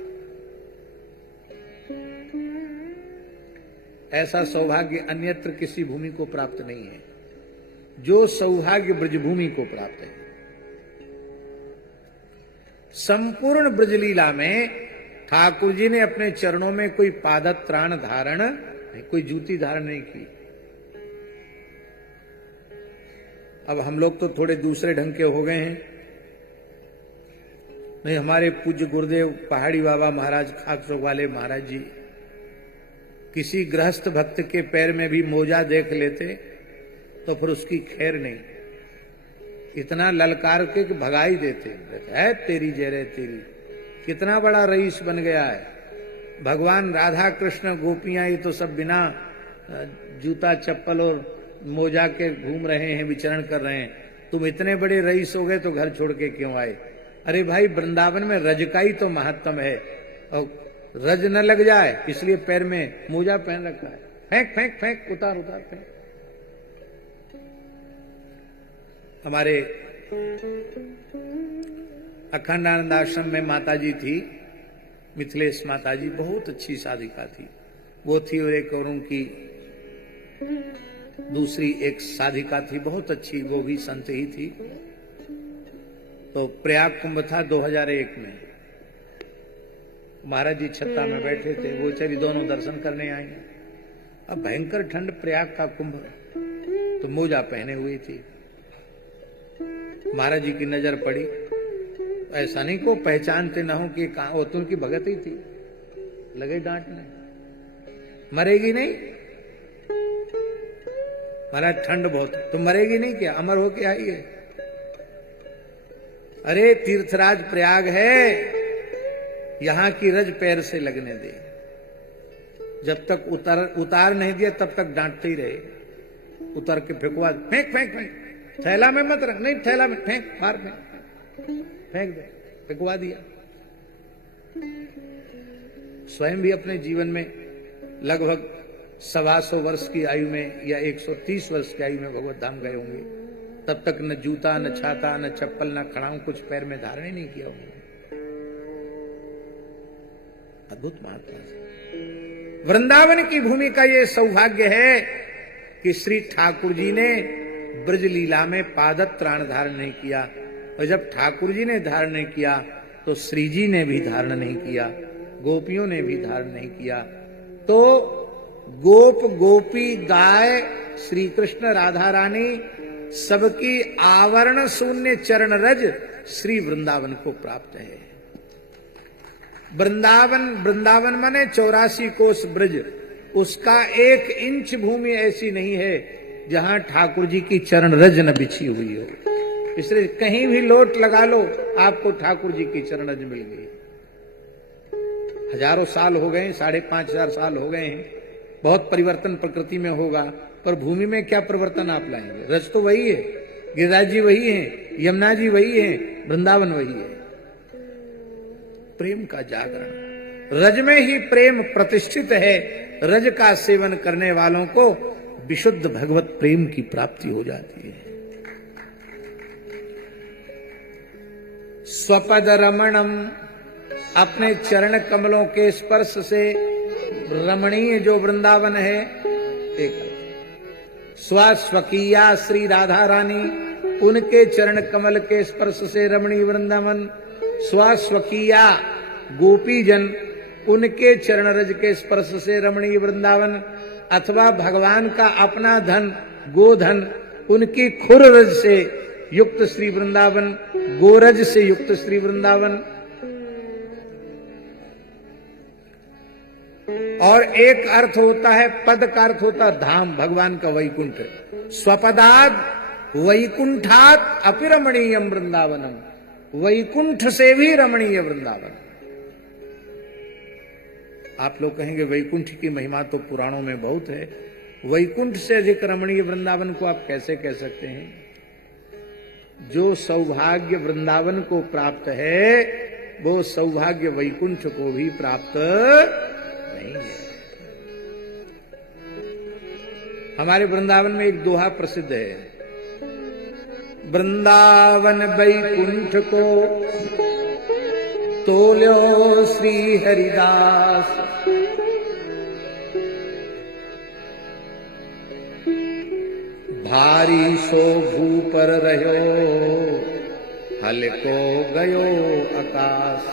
ऐसा सौभाग्य अन्यत्र किसी भूमि को प्राप्त नहीं है जो सौभाग्य ब्रजभूमि को प्राप्त है। संपूर्ण ब्रजलीला में ठाकुर जी ने अपने चरणों में कोई पादत्राण धारण नहीं, कोई जूती धारण नहीं की। अब हम लोग तो थोड़े दूसरे ढंग के हो गए हैं। नहीं, हमारे पूज्य गुरुदेव पहाड़ी बाबा महाराज खाकचौक वाले महाराज जी किसी गृहस्थ भक्त के पैर में भी मोजा देख लेते तो फिर उसकी खैर नहीं, इतना ललकार के भगाई देते है। तेरी जय रे तेरी, कितना बड़ा रईस बन गया है। भगवान राधा कृष्ण गोपियां ये तो सब बिना जूता चप्पल और मोजा के घूम रहे हैं, विचरण कर रहे हैं। तुम इतने बड़े रईस हो गए तो घर छोड़ के क्यों आए? अरे भाई, वृंदावन में रज का ही तो महत्तम है, और रज न लग जाए इसलिए पैर में मोजा पहन रखा है। फेंक फेंक फेंक, उतार उतार फेंक। हमारे अखंडानंद आश्रम में माता जी थी, मिथिलेश माता जी, बहुत अच्छी साधिका थी। वो थी और एक और उनकी दूसरी एक साधिका थी बहुत अच्छी, वो भी संत ही थी। तो प्रयाग कुंभ था 2001 में। महाराज जी छत्ता में बैठे थे, वो चली दोनों दर्शन करने आई। अब भयंकर ठंड, प्रयाग का कुंभ, तो मोजा पहने हुई थी। महाराज जी की नजर पड़ी, ऐसा नहीं को पहचानते ना हो कि कहां हो, तुम की भगत ही थी। लगे डांटने, मरेगी नहीं? महाराज ठंड बहुत, तुम मरेगी नहीं क्या? अमर होके आई है। अरे तीर्थराज प्रयाग है, यहां की रज पैर से लगने दे। जब तक उतार नहीं दिया तब तक डांटते ही रहे। उतर के फेंकवा, फेंक फेंक फेंक, थैला में मत रख, नहीं थैला में फेंक, मार फेंक दे, फेंकवा दिया। स्वयं भी अपने जीवन में लगभग 125 वर्ष की आयु में या 130 वर्ष की आयु में भगवत धाम गए होंगे। तब तक न जूता, न छाता, न चप्पल, न खड़ाऊ कुछ पैर में धारण ही नहीं किया होंगे। अद्भुत महात्मा है। वृंदावन की भूमि का ये सौभाग्य है कि श्री ठाकुर जी ने ब्रज लीला में पादत त्राण धारण नहीं किया, और जब ठाकुर जी ने धारण नहीं किया तो श्री जी ने भी धारण नहीं किया, गोपियों ने भी धारण नहीं किया। तो गोप गोपी गाय श्री कृष्ण राधा रानी सबकी आवरण शून्य चरण रज श्री वृंदावन को प्राप्त है। वृंदावन माने 84 कोस ब्रज, उसका 1 इंच भूमि ऐसी नहीं है जहां ठाकुर जी की चरण रज न बिछी हुई हो। इसलिए कहीं भी लोट लगा लो, आपको ठाकुर जी की चरण रज मिल गई। हजारों साल हो गए, 5,500 साल हो गए हैं, बहुत परिवर्तन प्रकृति में होगा, पर भूमि में क्या परिवर्तन आप लाएंगे? रज तो वही है, गिरिराज जी वही है, यमुना जी वही है, वृंदावन वही है। प्रेम का जागरण, रज में ही प्रेम प्रतिष्ठित है। रज का सेवन करने वालों को विशुद्ध भगवत प्रेम की प्राप्ति हो जाती है। स्वपद रमणम, अपने चरण कमलों के स्पर्श से रमणीय जो वृंदावन है। एक स्वकीया श्री राधा रानी, उनके चरण कमल के स्पर्श से रमणीय वृंदावन। स्वकीया गोपी जन, उनके चरण रज के स्पर्श से रमणीय वृंदावन। अथवा भगवान का अपना धन गोधन, उनकी खुर रज से युक्त श्री वृंदावन, गोरज से युक्त श्री वृंदावन। और एक अर्थ होता है, पद का अर्थ होता है धाम, भगवान का वैकुंठ। स्वपदाद वैकुंठात अपि रमणीयम वृंदावनम, वैकुंठ से भी रमणीय वृंदावन। आप लोग कहेंगे वैकुंठ की महिमा तो पुराणों में बहुत है, वैकुंठ से अधिक रमणीय वृंदावन को आप कैसे कह सकते हैं? जो सौभाग्य वृंदावन को प्राप्त है वो सौभाग्य वैकुंठ को भी प्राप्त नहीं है। हमारे वृंदावन में एक दोहा प्रसिद्ध है, वृंदावन वैकुंठ को तोल्यो श्री हरिदास। भारी सो भूपर रहो, हल्को गयो आकाश।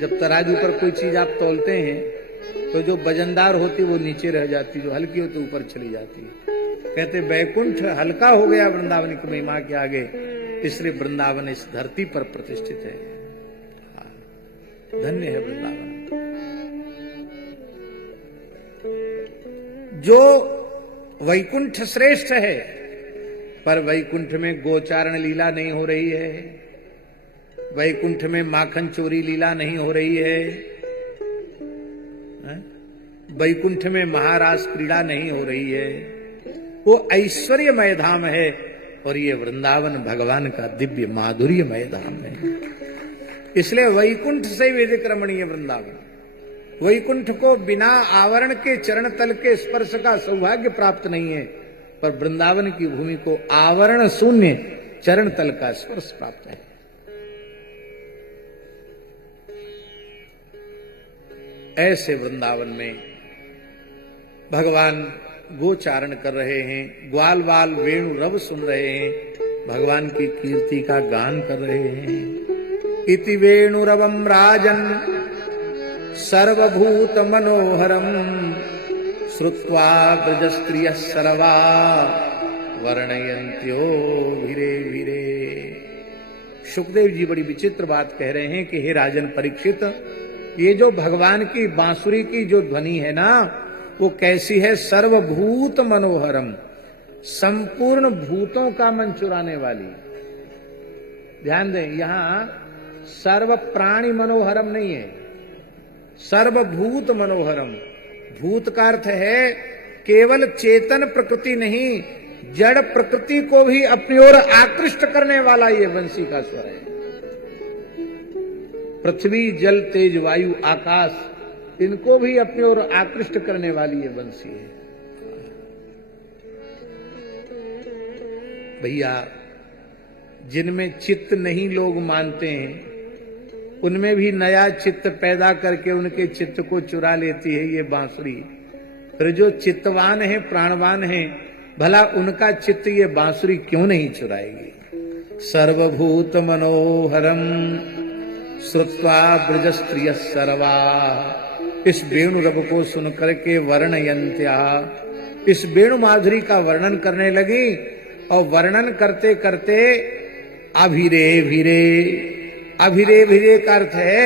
जब तराजू पर कोई चीज आप तोलते हैं तो जो वजनदार होती वो नीचे रह जाती, जो हल्की होती ऊपर चली जाती। कहते वैकुंठ हल्का हो गया वृंदावन की महिमा के आगे, इसलिए वृंदावन इस धरती पर प्रतिष्ठित है। धन्य है वृंदावन। जो वैकुंठ श्रेष्ठ है, पर वैकुंठ में गोचारण लीला नहीं हो रही है, वैकुंठ में माखन चोरी लीला नहीं हो रही है, वैकुंठ में महारास क्रीड़ा नहीं हो रही है। वो ऐश्वर्यमय धाम है, और ये वृंदावन भगवान का दिव्य माधुर्यमय धाम है। इसलिए वैकुंठ से वेदिक रमणीय वृंदावन। वैकुंठ को बिना आवरण के चरण तल के स्पर्श का सौभाग्य प्राप्त नहीं है, पर वृंदावन की भूमि को आवरण शून्य चरण तल का स्पर्श प्राप्त है। ऐसे वृंदावन में भगवान गोचारण कर रहे हैं, ग्वाल बाल वेणु रव सुन रहे हैं, भगवान की कीर्ति का गान कर रहे हैं। इति वेणुरवम राजन सर्वभूत मनोहरम श्रुत्वा ब्रजस्त्रिय सर्वा वर्णयन्त्यो भिरे भिरे। सुखदेव जी बड़ी विचित्र बात कह रहे हैं कि हे राजन परीक्षित, ये जो भगवान की बांसुरी की जो ध्वनि है ना, वो कैसी है? सर्वभूत मनोहरम, संपूर्ण भूतों का मन चुराने वाली। ध्यान दें, यहां सर्व प्राणी मनोहरम नहीं है, सर्वभूत मनोहरम। भूत का अर्थ है केवल चेतन प्रकृति नहीं, जड़ प्रकृति को भी अपनी ओर आकृष्ट करने वाला ये बंसी का स्वर है। पृथ्वी जल तेज वायु आकाश, इनको भी अपनी ओर आकृष्ट करने वाली ये बंसी है। भैया, जिनमें चित्त नहीं लोग मानते हैं, उनमें भी नया चित्त पैदा करके उनके चित्त को चुरा लेती है ये बांसुरी। फिर जो चित्तवान है, प्राणवान है, भला उनका चित्त ये बांसुरी क्यों नहीं चुराएगी? सर्वभूत मनोहरम श्रुत्वा ब्रजस्त्रिय सर्वा। इस वेणु रव को सुनकर के वर्णयन्त्या, इस वेणु माधुरी का वर्णन करने लगी, और वर्णन करते करते अभिरे भिरे, अभिरे भिरे का अर्थ है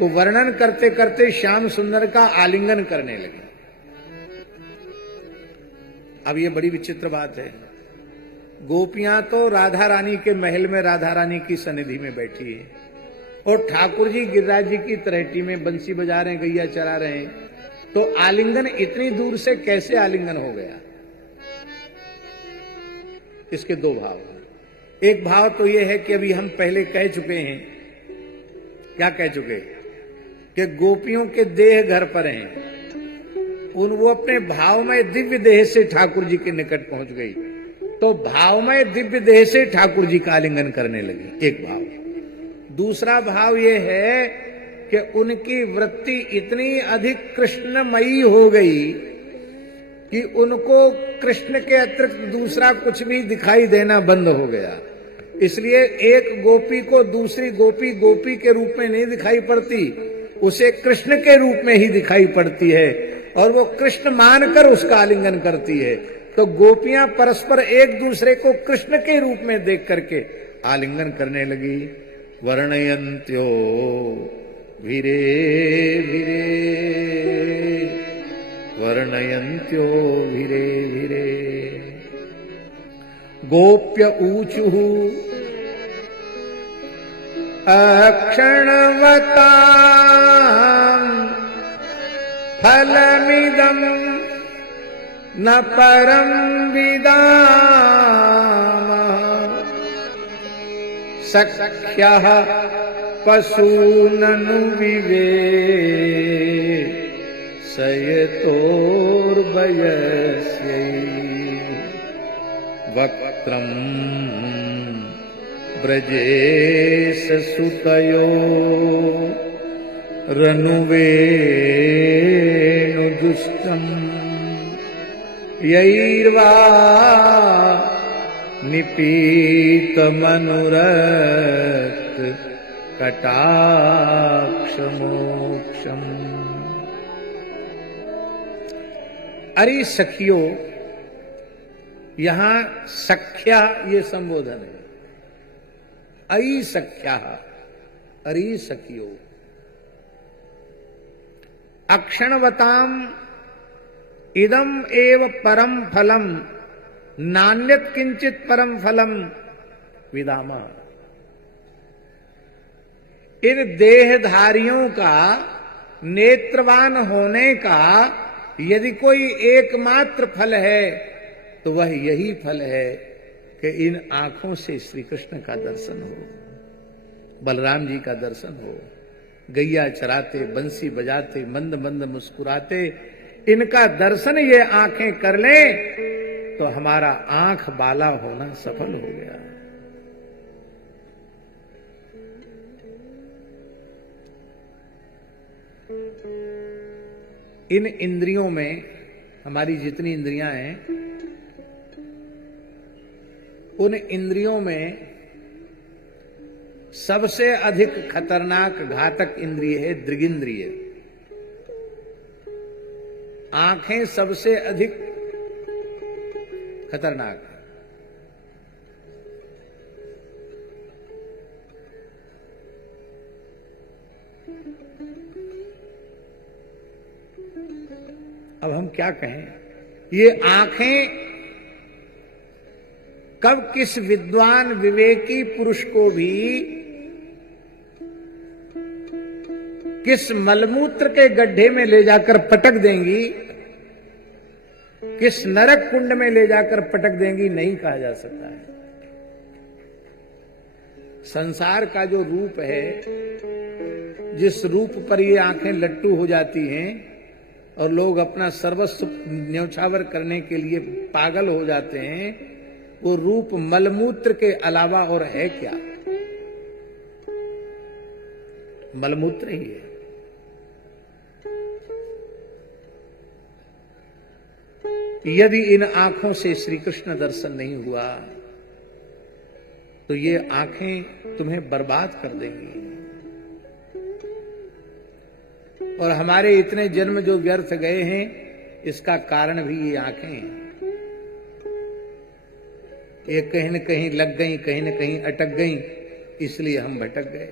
वो वर्णन करते करते श्याम सुंदर का आलिंगन करने लगे। अब ये बड़ी विचित्र बात है, गोपियां तो राधा रानी के महल में राधा रानी की सनिधि में बैठी है, और ठाकुर जी गिरिराज जी की तरेटी में बंसी बजा रहे हैं, गैया चरा रहे हैं, तो आलिंगन इतनी दूर से कैसे आलिंगन हो गया? इसके दो भाव हैं। एक भाव तो यह है कि अभी हम पहले कह चुके हैं, क्या कह चुके, कि गोपियों के देह घर पर हैं, वो अपने भावमय दिव्य देह से ठाकुर जी के निकट पहुंच गई, तो भावमय दिव्य देह से ठाकुर जी का आलिंगन करने लगी। एक भाव। दूसरा भाव ये है कि उनकी वृत्ति इतनी अधिक कृष्णमयी हो गई कि उनको कृष्ण के अतिरिक्त दूसरा कुछ भी दिखाई देना बंद हो गया। इसलिए एक गोपी को दूसरी गोपी गोपी के रूप में नहीं दिखाई पड़ती, उसे कृष्ण के रूप में ही दिखाई पड़ती है, और वो कृष्ण मानकर उसका आलिंगन करती है। तो गोपियां परस्पर एक दूसरे को कृष्ण के रूप में देख करके आलिंगन करने लगी। वर्णयन्त्यो भिरे भिरे, वर्णयन्त्यो भिरे भिरे। गोप्य ऊचुः अक्षणवता फलमिदं न परं विदामः। सख्यः पशूननु विवे सयतोर्वयस्यै वक्त्रं ब्रजेश सुतयो रनुवेणुदुष्टम् यैर्वा निपीतमनुरक्त कटाक्षमोक्षम्। अरि सखियो, यहां सख्या ये संबोधन है। अई सख्या, अरि सखियो, अक्षणवताम इदम एव परम फलम, नान्यत किंचित परम फलम विदामा। इन देहधारियों का नेत्रवान होने का यदि कोई एकमात्र फल है तो वह यही फल है कि इन आंखों से श्री कृष्ण का दर्शन हो, बलराम जी का दर्शन हो, गैया चराते, बंसी बजाते, मंद मंद मुस्कुराते, इनका दर्शन ये आंखें कर लें तो हमारा आंख बाला होना सफल हो गया। इन इंद्रियों में, हमारी जितनी इंद्रियां हैं, उन इंद्रियों में सबसे अधिक खतरनाक घातक इंद्रिय है दृगिंद्रिय। आंखें सबसे अधिक खतरनाक है। अब हम क्या कहें, ये आंखें कब किस विद्वान विवेकी पुरुष को भी किस मलमूत्र के गड्ढे में ले जाकर पटक देंगी, किस नरक कुंड में ले जाकर पटक देंगी, नहीं कहा जा सकता है। संसार का जो रूप है, जिस रूप पर ये आंखें लट्टू हो जाती हैं और लोग अपना सर्वस्व न्यौछावर करने के लिए पागल हो जाते हैं, वो रूप मलमूत्र के अलावा और है क्या? मलमूत्र ही है। यदि इन आंखों से श्री कृष्ण दर्शन नहीं हुआ तो ये आंखें तुम्हें बर्बाद कर देंगी। और हमारे इतने जन्म जो व्यर्थ गए हैं, इसका कारण भी ये आंखें हैं। ये कहीं न कहीं लग गई, कहीं न कहीं अटक गई, इसलिए हम भटक गए।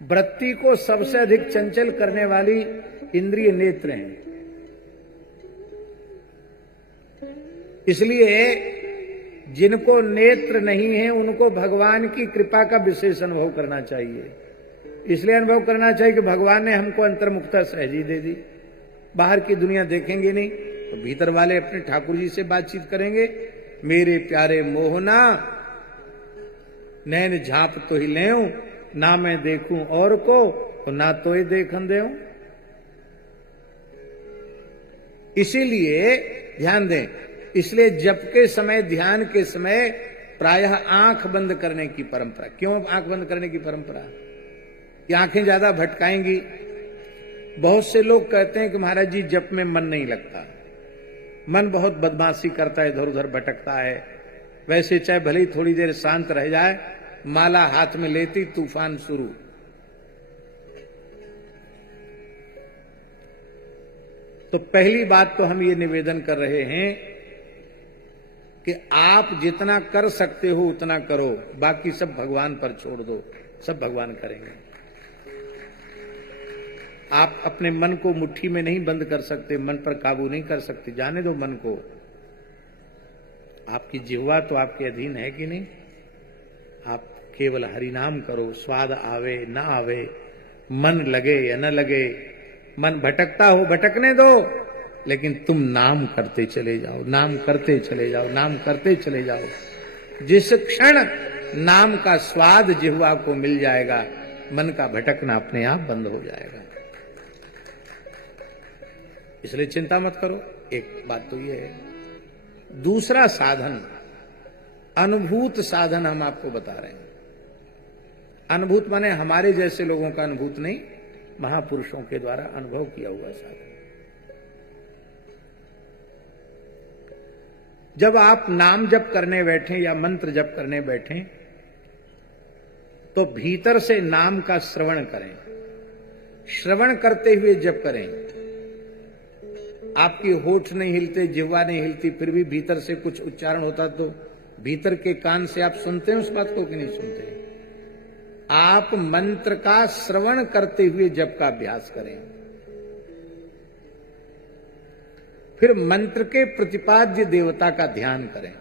वृत्ति को सबसे अधिक चंचल करने वाली इंद्रिय नेत्र हैं। इसलिए जिनको नेत्र नहीं है उनको भगवान की कृपा का विशेष अनुभव करना चाहिए। इसलिए अनुभव करना चाहिए कि भगवान ने हमको अंतर्मुखता सहजी दे दी। बाहर की दुनिया देखेंगे नहीं तो भीतर वाले अपने ठाकुर जी से बातचीत करेंगे। मेरे प्यारे मोहना, नैन झाप तो ही ले, ना मैं देखूं और को तो ना तो ही देखन दे। इसीलिए ध्यान दें, इसलिए जप के समय, ध्यान के समय प्रायः आंख बंद करने की परंपरा। क्यों आंख बंद करने की परंपरा? कि आंखें ज्यादा भटकाएंगी। बहुत से लोग कहते हैं कि महाराज जी जप में मन नहीं लगता, मन बहुत बदमाशी करता है, इधर उधर भटकता है। वैसे चाहे भले ही थोड़ी देर शांत रह जाए, माला हाथ में लेती तूफान शुरू। तो पहली बात तो हम ये निवेदन कर रहे हैं कि आप जितना कर सकते हो उतना करो, बाकी सब भगवान पर छोड़ दो, सब भगवान करेंगे। आप अपने मन को मुट्ठी में नहीं बंद कर सकते, मन पर काबू नहीं कर सकते, जाने दो मन को। आपकी जिह्वा तो आपके अधीन है कि नहीं? आप केवल हरिनाम करो, स्वाद आवे ना आवे, मन लगे या न लगे, मन भटकता हो भटकने दो, लेकिन तुम नाम करते चले जाओ, नाम करते चले जाओ, नाम करते चले जाओ। जिस क्षण नाम का स्वाद जिह्वा को मिल जाएगा, मन का भटकना अपने आप बंद हो जाएगा। इसलिए चिंता मत करो। एक बात तो यह है। दूसरा साधन, अनुभूत साधन हम आपको बता रहे हैं। अनुभूत माने हमारे जैसे लोगों का अनुभूत नहीं, महापुरुषों के द्वारा अनुभव किया हुआ साधन। जब आप नाम जप करने बैठे या मंत्र जप करने बैठे तो भीतर से नाम का श्रवण करें, श्रवण करते हुए जप करें। आपकी होठ नहीं हिलते, जिह्वा नहीं हिलती, फिर भी भीतर से कुछ उच्चारण होता तो भीतर के कान से आप सुनते हैं उस बात को कि नहीं सुनते? आप मंत्र का श्रवण करते हुए जप का अभ्यास करें। फिर मंत्र के प्रतिपाद्य देवता का ध्यान करें,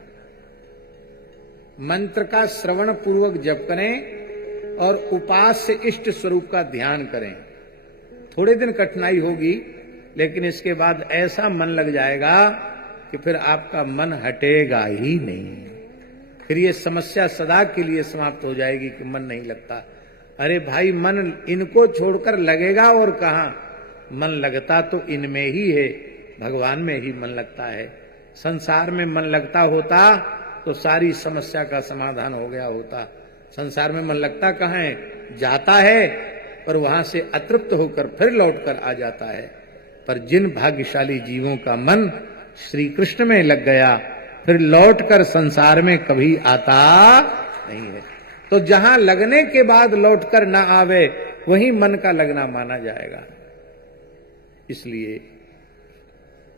मंत्र का श्रवण पूर्वक जप करें और उपास्य इष्ट स्वरूप का ध्यान करें। थोड़े दिन कठिनाई होगी, लेकिन इसके बाद ऐसा मन लग जाएगा कि फिर आपका मन हटेगा ही नहीं। फिर ये समस्या सदा के लिए समाप्त हो जाएगी कि मन नहीं लगता। अरे भाई, मन इनको छोड़कर लगेगा और कहां? मन लगता तो इनमें ही है, भगवान में ही मन लगता है। संसार में मन लगता होता तो सारी समस्या का समाधान हो गया होता। संसार में मन लगता कहां है? जाता है और वहां से अतृप्त होकर फिर लौटकर आ जाता है। पर जिन भाग्यशाली जीवों का मन श्री कृष्ण में लग गया, फिर लौटकर संसार में कभी आता नहीं है। तो जहां लगने के बाद लौटकर ना आवे, वही मन का लगना माना जाएगा। इसलिए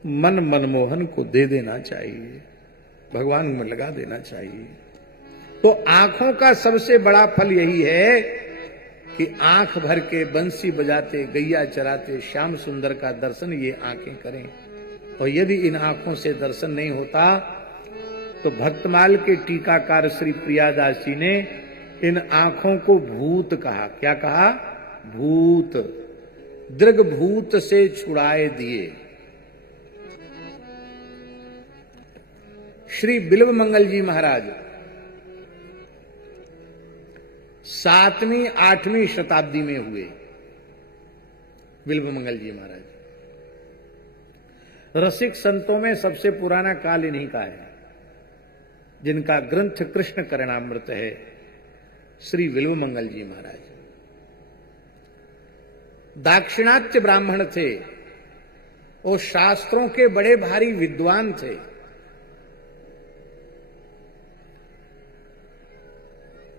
मन मनमोहन को दे देना चाहिए, भगवान में लगा देना चाहिए। तो आंखों का सबसे बड़ा फल यही है कि आंख भर के बंसी बजाते, गैया चराते श्याम सुंदर का दर्शन ये आंखें करें। और यदि इन आंखों से दर्शन नहीं होता तो भक्तमाल के टीकाकार श्री प्रियादास जी ने इन आंखों को भूत कहा। क्या कहा? भूत। दृग भूत से छुड़ाए दिए। श्री बिल्व मंगल जी महाराज 7वीं 8वीं शताब्दी में हुए। बिल्व मंगल जी महाराज रसिक संतों में सबसे पुराना काल इन्हीं का है, जिनका ग्रंथ कृष्ण करणामृत है। श्री बिल्व मंगल जी महाराज दाक्षिणात्य ब्राह्मण थे, वो शास्त्रों के बड़े भारी विद्वान थे।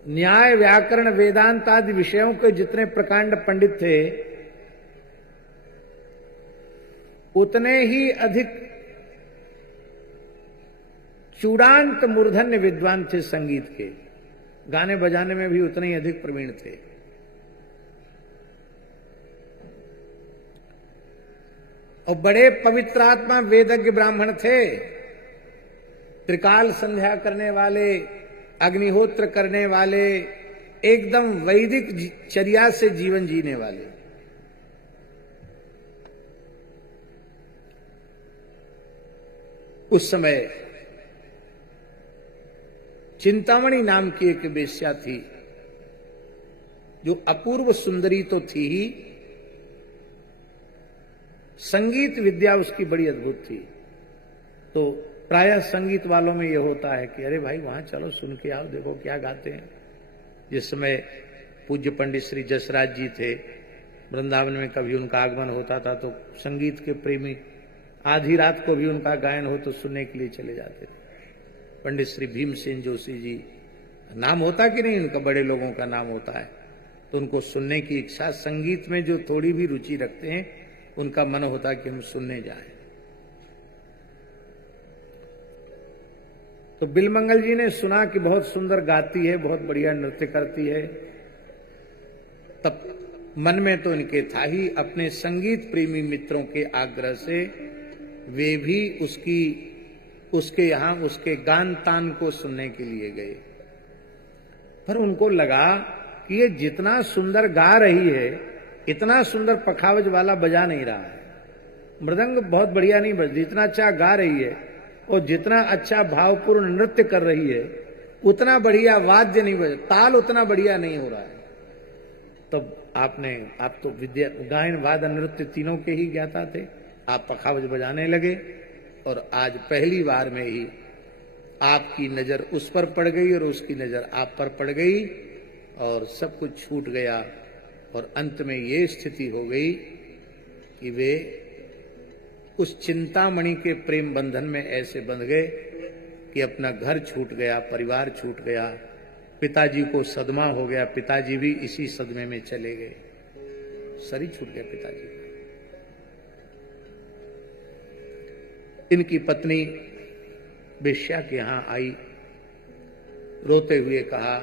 न्याय व्याकरण वेदांत आदि विषयों के जितने प्रकांड पंडित थे, उतने ही अधिक चूड़ांत मूर्धन्य विद्वान थे। संगीत के गाने बजाने में भी उतने ही अधिक प्रवीण थे। और बड़े पवित्र आत्मा वेदज्ञ ब्राह्मण थे। त्रिकाल संध्या करने वाले, अग्निहोत्र करने वाले, एकदम वैदिक चर्या से जीवन जीने वाले। उस समय चिंतामणि नाम की एक वेश्या थी, जो अपूर्व सुंदरी तो थी ही, संगीत विद्या उसकी बड़ी अद्भुत थी। तो प्रायः संगीत वालों में यह होता है कि अरे भाई वहां चलो सुन के आओ, देखो क्या गाते हैं। जिस समय पूज्य पंडित श्री जसराज जी थे, वृंदावन में कभी उनका आगमन होता था तो संगीत के प्रेमी आधी रात को भी उनका गायन हो तो सुनने के लिए चले जाते थे। पंडित श्री भीमसेन जोशी जी, नाम होता कि नहीं, उनका बड़े लोगों का नाम होता है। तो उनको सुनने की इच्छा, संगीत में जो थोड़ी भी रुचि रखते हैं उनका मन होता कि हम सुनने जाएं। तो बिलमंगल जी ने सुना कि बहुत सुंदर गाती है, बहुत बढ़िया नृत्य करती है। तब मन में तो इनके था ही, अपने संगीत प्रेमी मित्रों के आग्रह से वे भी उसके यहां उसके गान तान को सुनने के लिए गए। पर उनको लगा कि ये जितना सुंदर गा रही है, इतना सुंदर पखावज वाला बजा नहीं रहा है। मृदंग बहुत बढ़िया नहीं बजती, इतना अच्छा गा रही है, और जितना अच्छा भावपूर्ण नृत्य कर रही है उतना बढ़िया वाद्य नहीं बज, ताल उतना बढ़िया नहीं हो रहा है। तब आप तो विद्या, गायन, वादन, नृत्य तीनों के ही ज्ञाता थे। आप पखावज बजाने लगे और आज पहली बार में ही आपकी नजर उस पर पड़ गई और उसकी नजर आप पर पड़ गई और सब कुछ छूट गया। और अंत में ये स्थिति हो गई कि वे उस चिंतामणि के प्रेम बंधन में ऐसे बंध गए कि अपना घर छूट गया, परिवार छूट गया, पिताजी को सदमा हो गया, पिताजी भी इसी सदमे में चले गए, शरीर छूट गया पिताजी का। इनकी पत्नी वेश्या के यहां आई, रोते हुए कहा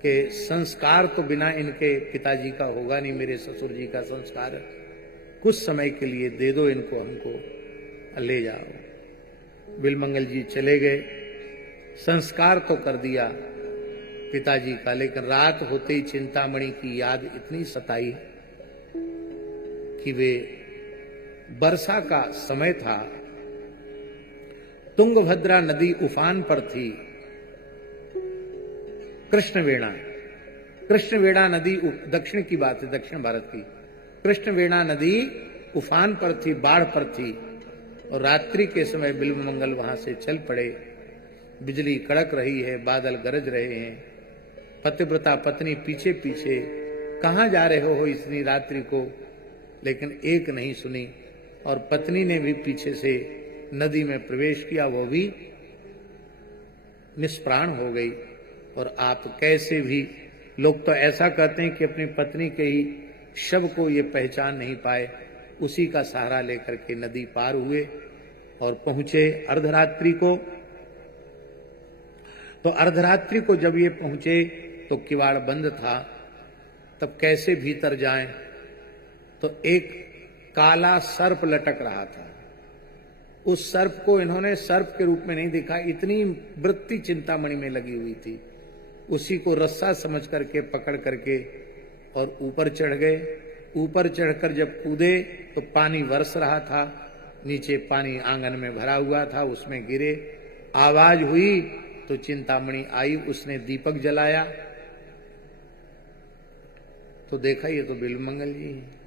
कि संस्कार तो बिना इनके पिताजी का होगा नहीं, मेरे ससुर जी का संस्कार, कुछ समय के लिए दे दो इनको, हमको ले जाओ। बिलमंगल जी चले गए, संस्कार तो कर दिया पिताजी का, लेकिन रात होते ही चिंतामणि की याद इतनी सताई कि वे, वर्षा का समय था, तुंगभद्रा नदी उफान पर थी, कृष्णवेणा नदी, दक्षिण की बात है, दक्षिण भारत की कृष्णवेणा नदी उफान पर थी, बाढ़ पर थी, और रात्रि के समय बिल्वमंगल वहां से चल पड़े। बिजली कड़क रही है, बादल गरज रहे हैं, पतिव्रता पत्नी पीछे पीछे, कहां जा रहे हो इतनी रात्रि को, लेकिन एक नहीं सुनी, और पत्नी ने भी पीछे से नदी में प्रवेश किया, वो भी निष्प्राण हो गई। और आप कैसे भी, लोग तो ऐसा कहते हैं कि अपनी पत्नी के ही शव को ये पहचान नहीं पाए, उसी का सहारा लेकर के नदी पार हुए और पहुंचे अर्धरात्रि को। तो अर्धरात्रि को जब ये पहुंचे तो किवाड़ बंद था, तब कैसे भीतर जाएं, तो एक काला सर्प लटक रहा था। उस सर्प को इन्होंने सर्प के रूप में नहीं देखा, इतनी वृत्ति चिंतामणि में लगी हुई थी, उसी को रस्सा समझ करके पकड़ करके और ऊपर चढ़ गए। ऊपर चढ़कर जब कूदे तो पानी बरस रहा था, नीचे पानी आंगन में भरा हुआ था, उसमें गिरे, आवाज हुई तो चिंतामणि आई, उसने दीपक जलाया तो देखा ये तो बिल्वमंगल जी हैं।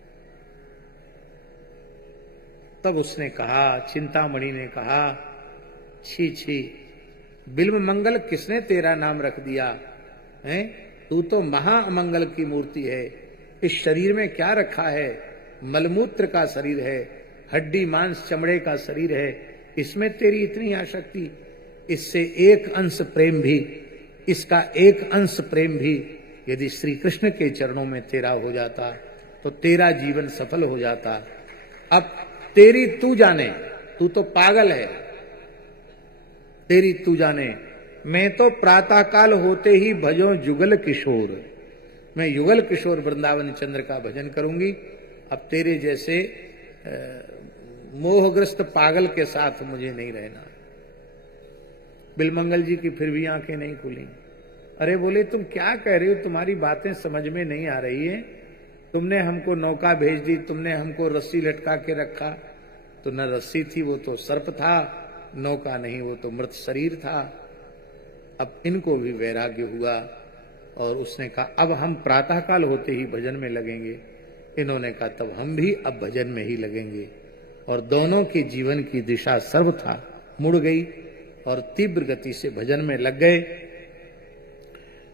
तब उसने कहा, चिंतामणि ने कहा, छी छी, बिल्वमंगल किसने तेरा नाम रख दिया है? तू तो महाअमंगल की मूर्ति है। इस शरीर में क्या रखा है? मलमूत्र का शरीर है, हड्डी मांस चमड़े का शरीर है, इसमें तेरी इतनी आसक्ति? इससे एक अंश प्रेम भी, इसका एक अंश प्रेम भी यदि श्री कृष्ण के चरणों में तेरा हो जाता तो तेरा जीवन सफल हो जाता। अब तेरी तू जाने, तू तो पागल है, तेरी तू जाने। मैं तो प्रातःकाल होते ही भजो जुगल किशोर, मैं युगल किशोर वृंदावन चंद्र का भजन करूंगी। अब तेरे जैसे मोहग्रस्त पागल के साथ मुझे नहीं रहना। बिल्वमंगल जी की फिर भी आंखें नहीं खुली। अरे बोले, तुम क्या कह रहे हो? तुम्हारी बातें समझ में नहीं आ रही है। तुमने हमको नौका भेज दी, तुमने हमको रस्सी लटका के रखा, तो न रस्सी थी, वो तो सर्प था, नौका नहीं, वो तो मृत शरीर था। अब इनको भी वैराग्य हुआ और उसने कहा, अब हम प्रातःकाल होते ही भजन में लगेंगे। इन्होंने कहा, तब हम भी अब भजन में ही लगेंगे। और दोनों के जीवन की दिशा सर्वथा मुड़ गई और तीव्र गति से भजन में लग गए।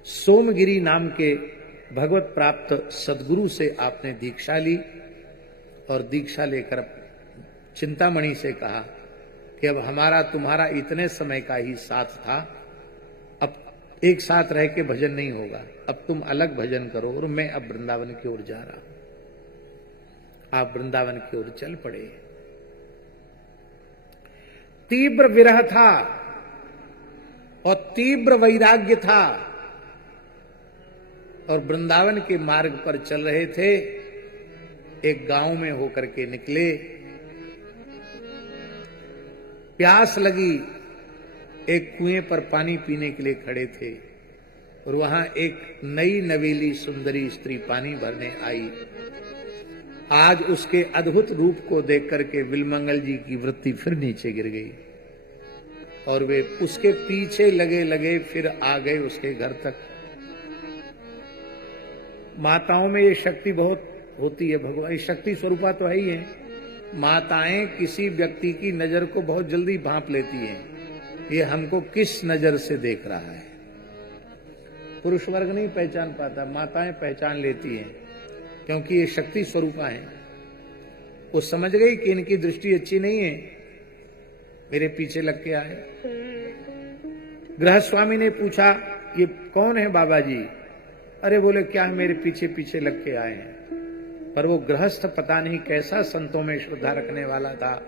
सोमगिरी नाम के भगवत प्राप्त सदगुरु से आपने दीक्षा ली और दीक्षा लेकर चिंतामणि से कहा कि अब हमारा तुम्हारा इतने समय का ही साथ था, अब एक साथ रह के भजन नहीं होगा, अब तुम अलग भजन करो और मैं अब वृंदावन की ओर जा रहा हूं। आप वृंदावन की ओर चल पड़े। तीव्र विरह था और तीव्र वैराग्य था और वृंदावन के मार्ग पर चल रहे थे। एक गांव में होकर के निकले, प्यास लगी, एक कुएं पर पानी पीने के लिए खड़े थे और वहां एक नई नवेली सुंदरी स्त्री पानी भरने आई। आज उसके अद्भुत रूप को देख करके बिल्वमंगल जी की वृत्ति फिर नीचे गिर गई और वे उसके पीछे लगे लगे फिर आ गए उसके घर तक। माताओं में ये शक्ति बहुत होती है, भगवान शक्ति स्वरूपा तो है ही है। माताएं किसी व्यक्ति की नजर को बहुत जल्दी भांप लेती हैं, ये हमको किस नजर से देख रहा है। पुरुष वर्ग नहीं पहचान पाता, माताएं पहचान लेती हैं क्योंकि ये शक्ति स्वरूपा है। वो समझ गई कि इनकी दृष्टि अच्छी नहीं है, मेरे पीछे लग के आए। गृहस्वामी ने पूछा ये कौन है बाबा जी? अरे बोले क्या है, मेरे पीछे पीछे लग के आए हैं। पर वो गृहस्थ पता नहीं कैसा संतों में श्रद्धा रखने वाला था।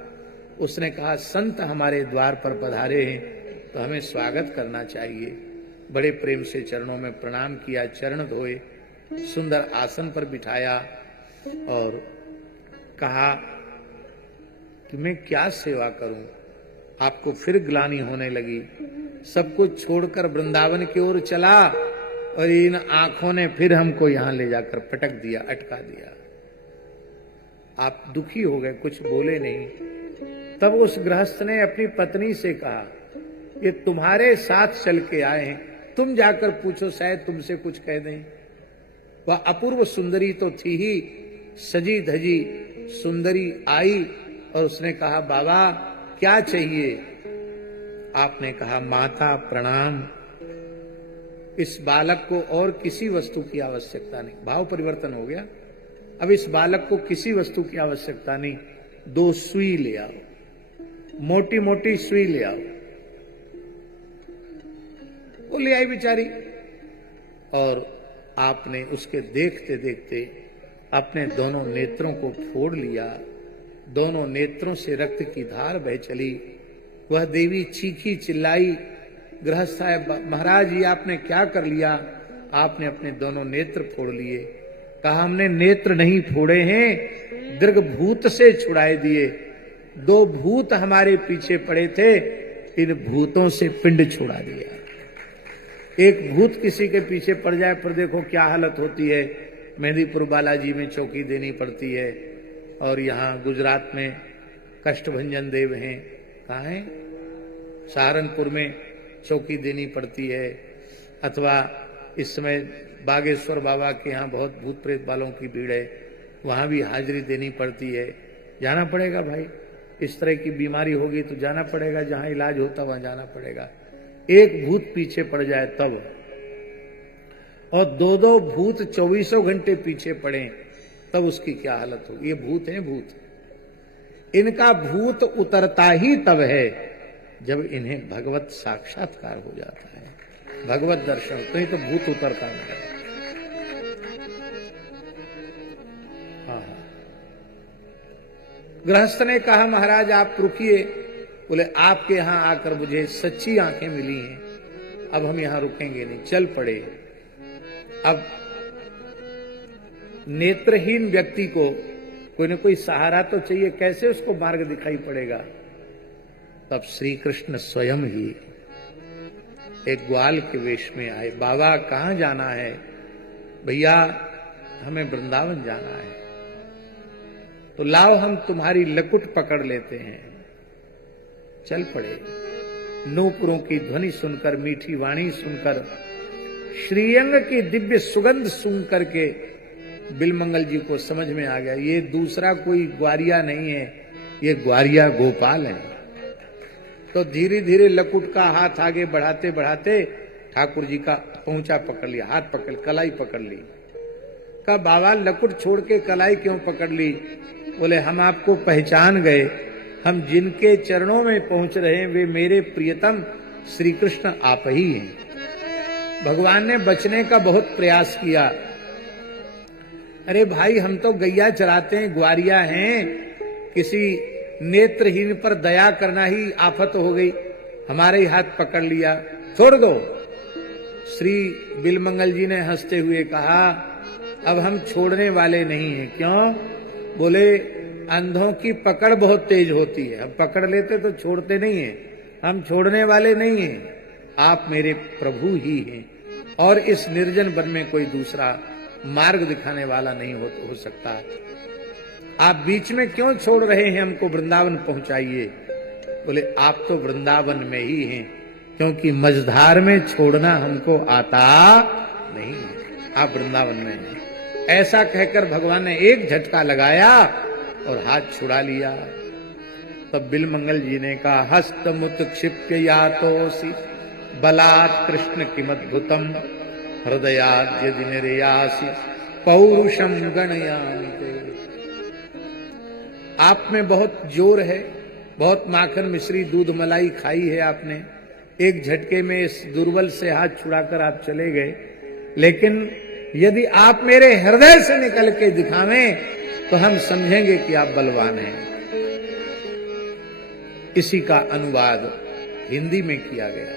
उसने कहा संत हमारे द्वार पर पधारे हैं तो हमें स्वागत करना चाहिए। बड़े प्रेम से चरणों में प्रणाम किया, चरण धोए, सुंदर आसन पर बिठाया और कहा कि मैं क्या सेवा करूं। आपको फिर ग्लानि होने लगी। सब कुछ छोड़कर वृंदावन की ओर चला और इन आंखों ने फिर हमको यहां ले जाकर पटक दिया, अटका दिया। आप दुखी हो गए, कुछ बोले नहीं। तब उस गृहस्थ ने अपनी पत्नी से कहा, ये तुम्हारे साथ चल के आए हैं, तुम जाकर पूछो, शायद तुमसे कुछ कह दें। वह अपूर्व सुंदरी तो थी ही, सजी धजी सुंदरी आई और उसने कहा, बाबा क्या चाहिए? आपने कहा, माता प्रणाम, इस बालक को और किसी वस्तु की आवश्यकता नहीं। भाव परिवर्तन हो गया। अब इस बालक को किसी वस्तु की आवश्यकता नहीं, 2 सुई ले आओ, मोटी मोटी सुई ले आओ। वो ले आई बेचारी और आपने उसके देखते देखते अपने दोनों नेत्रों को फोड़ लिया। दोनों नेत्रों से रक्त की धार बह चली। वह देवी चीखी चिल्लाई, गृहस्थ साहब महाराज ये आपने क्या कर लिया? आपने अपने दोनों नेत्र फोड़ लिए। कहा, हमने नेत्र नहीं फोड़े हैं, दीर्घ भूत से छुड़ाए दिए। 2 भूत हमारे पीछे पड़े थे, इन भूतों से पिंड छुड़ा दिया। एक भूत किसी के पीछे पड़ जाए पर देखो क्या हालत होती है। मेहंदीपुर बालाजी में चौकी देनी पड़ती है और यहाँ गुजरात में कष्टभंजन देव हैं, कहाँ हैं, सहारनपुर में चौकी देनी पड़ती है। अथवा इस समय बागेश्वर बाबा के यहाँ बहुत भूत प्रेत वालों की भीड़ है, वहाँ भी हाजिरी देनी पड़ती है। जाना पड़ेगा भाई, इस तरह की बीमारी होगी तो जाना पड़ेगा, जहाँ इलाज होता वहाँ जाना पड़ेगा। एक भूत पीछे पड़ जाए तब, और 2 भूत 24 घंटे पीछे पड़े तब उसकी क्या हालत होगी। ये भूत है, भूत। इनका भूत उतरता ही तब है जब इन्हें भगवत साक्षात्कार हो जाता है, भगवत दर्शन, तो ही तो भूत उतरता है। गृहस्थ ने कहा, महाराज आप रुकिए। बोले, आपके यहां आकर मुझे सच्ची आंखें मिली हैं, अब हम यहां रुकेंगे नहीं। चल पड़े। अब नेत्रहीन व्यक्ति को कोई न कोई सहारा तो चाहिए, कैसे उसको मार्ग दिखाई पड़ेगा? तब श्री कृष्ण स्वयं ही एक ग्वाल के वेश में आए। बाबा कहां जाना है? भैया हमें वृंदावन जाना है। तो लाओ हम तुम्हारी लकुट पकड़ लेते हैं। चल पड़े। नूपुरों की ध्वनि सुनकर, मीठी वाणी सुनकर, श्रीअंग की दिव्य सुगंध सुन करके बिलमंगल जी को समझ में आ गया, ये दूसरा कोई ग्वारिया नहीं है, ये ग्वारिया गोपाल है। तो धीरे धीरे लकुट का हाथ आगे बढ़ाते बढ़ाते ठाकुर जी का पहुंचा पकड़ लिया, हाथ पकड़, कलाई पकड़ ली। कहा, बाबा लकुट छोड़ के कलाई क्यों पकड़ ली? बोले, हम आपको पहचान गए, हम जिनके चरणों में पहुंच रहे हैं वे मेरे प्रियतम श्री कृष्ण आप ही हैं। भगवान ने बचने का बहुत प्रयास किया। अरे भाई हम तो गैया चराते हैं, ग्वारिया हैं, किसी नेत्रहीन पर दया करना ही आफत हो गई, हमारे ही हाथ पकड़ लिया, छोड़ दो। श्री बिलमंगल जी ने हंसते हुए कहा, अब हम छोड़ने वाले नहीं हैं। क्यों? बोले, अंधों की पकड़ बहुत तेज होती है, हम पकड़ लेते तो छोड़ते नहीं हैं, हम छोड़ने वाले नहीं हैं, आप मेरे प्रभु ही हैं और इस निर्जन वन में कोई दूसरा मार्ग दिखाने वाला नहीं हो सकता। आप बीच में क्यों छोड़ रहे हैं हमको? वृंदावन पहुंचाइए। बोले, आप तो वृंदावन में ही हैं, क्योंकि मझधार में छोड़ना हमको आता नहीं है, आप वृंदावन में हैं। ऐसा कहकर भगवान ने एक झटका लगाया और हाथ छुड़ा लिया। तब बिलमंगल जी ने कहा, हस्तमुत क्षिप्य यातोसी बलात् कृष्ण किमद्भुतम हृदयाद् यदि निर्यासि पौरुषम गणयामि ते। आप में बहुत जोर है, बहुत माखन मिश्री दूध मलाई खाई है आपने, एक झटके में इस दुर्बल से हाथ छुड़ाकर आप चले गए, लेकिन यदि आप मेरे हृदय से निकल के दिखावें तो हम समझेंगे कि आप बलवान हैं। इसी का अनुवाद हिंदी में किया गया।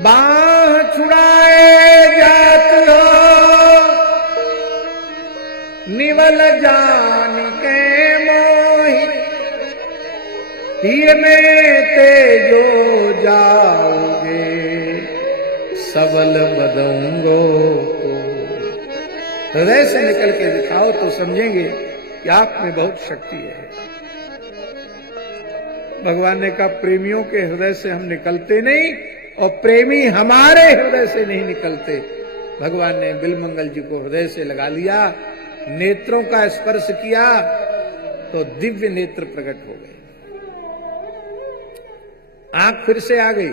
बाह छुड़ाए जात हो निवल जान के मोहि, ये में तेजो जाओगे सबल बदंगो को। हृदय से निकल के दिखाओ तो समझेंगे कि आप में बहुत शक्ति है। भगवान ने कहा प्रेमियों के हृदय से हम निकलते नहीं और प्रेमी हमारे हृदय से नहीं निकलते। भगवान ने बिलमंगल जी को हृदय से लगा लिया, नेत्रों का स्पर्श किया तो दिव्य नेत्र प्रकट हो गए, आंख फिर से आ गई।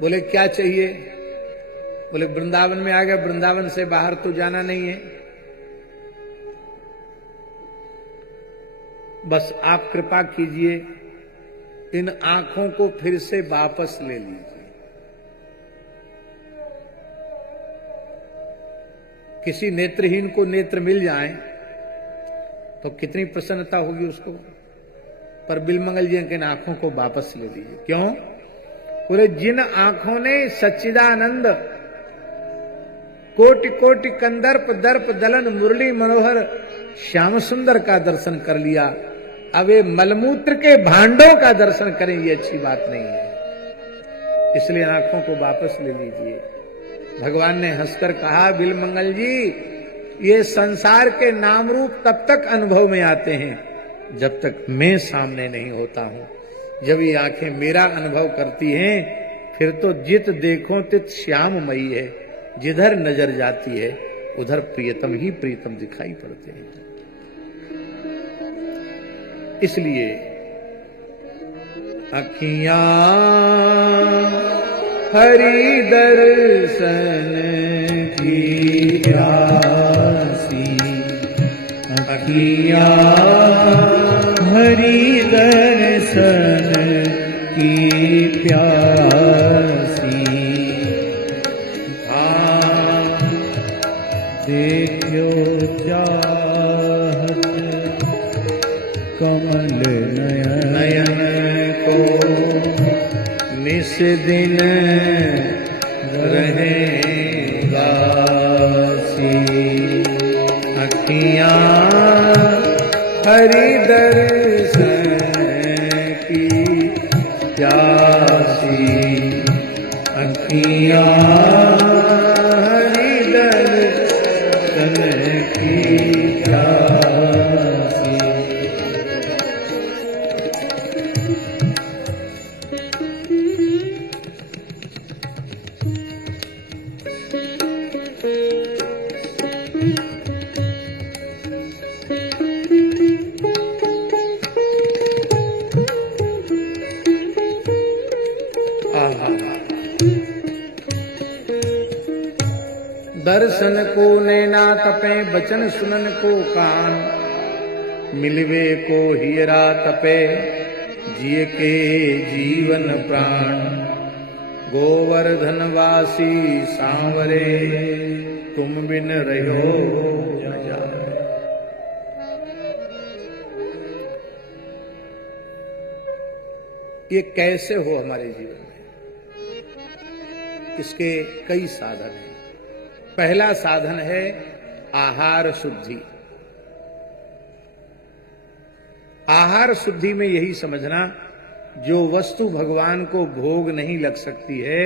बोले क्या चाहिए? बोले वृंदावन में आ गया, वृंदावन से बाहर तो जाना नहीं है, बस आप कृपा कीजिए इन आंखों को फिर से वापस ले लीजिए। किसी नेत्रहीन को नेत्र मिल जाए तो कितनी प्रसन्नता होगी उसको, पर बिलमंगल जी के आंखों को वापस ले लीजिए। क्यों? पूरे जिन आंखों ने सच्चिदानंद कोटि कोटि कंदर्प दर्प दलन मुरली मनोहर श्याम सुंदर का दर्शन कर लिया, अब ये मलमूत्र के भांडों का दर्शन करें ये अच्छी बात नहीं है, इसलिए आंखों को वापस ले लीजिए। भगवान ने हंसकर कहा बिलमंगल जी, ये संसार के नाम रूप तब तक अनुभव में आते हैं जब तक मैं सामने नहीं होता हूं। जब ये आंखें मेरा अनुभव करती हैं फिर तो जित देखो तित श्याममयी है, जिधर नजर जाती है उधर प्रियतम ही प्रियतम दिखाई पड़ते हैं। इसलिए अखियां हरि दर्शन की प्यासी, अखियां हरि दर्शन की प्यासी, देखो चाहत कमल नयन को, निस दिन रहेगा सी। अखियां हरि दर्शन की प्यासी, अखियां हरि दर्शन की प्यासी। दर्शन को नैना तपे, बचन सुनन को कान, मिलवे को हीरा तपे, जिय के जीवन प्राण। गोवर्धनवासी सांवरे, तुम बिन रहो न जाए। ये कैसे हो हमारे जीवन में? इसके कई साधन हैं। पहला साधन है आहार शुद्धि। आहार शुद्धि में यही समझना, जो वस्तु भगवान को भोग नहीं लग सकती है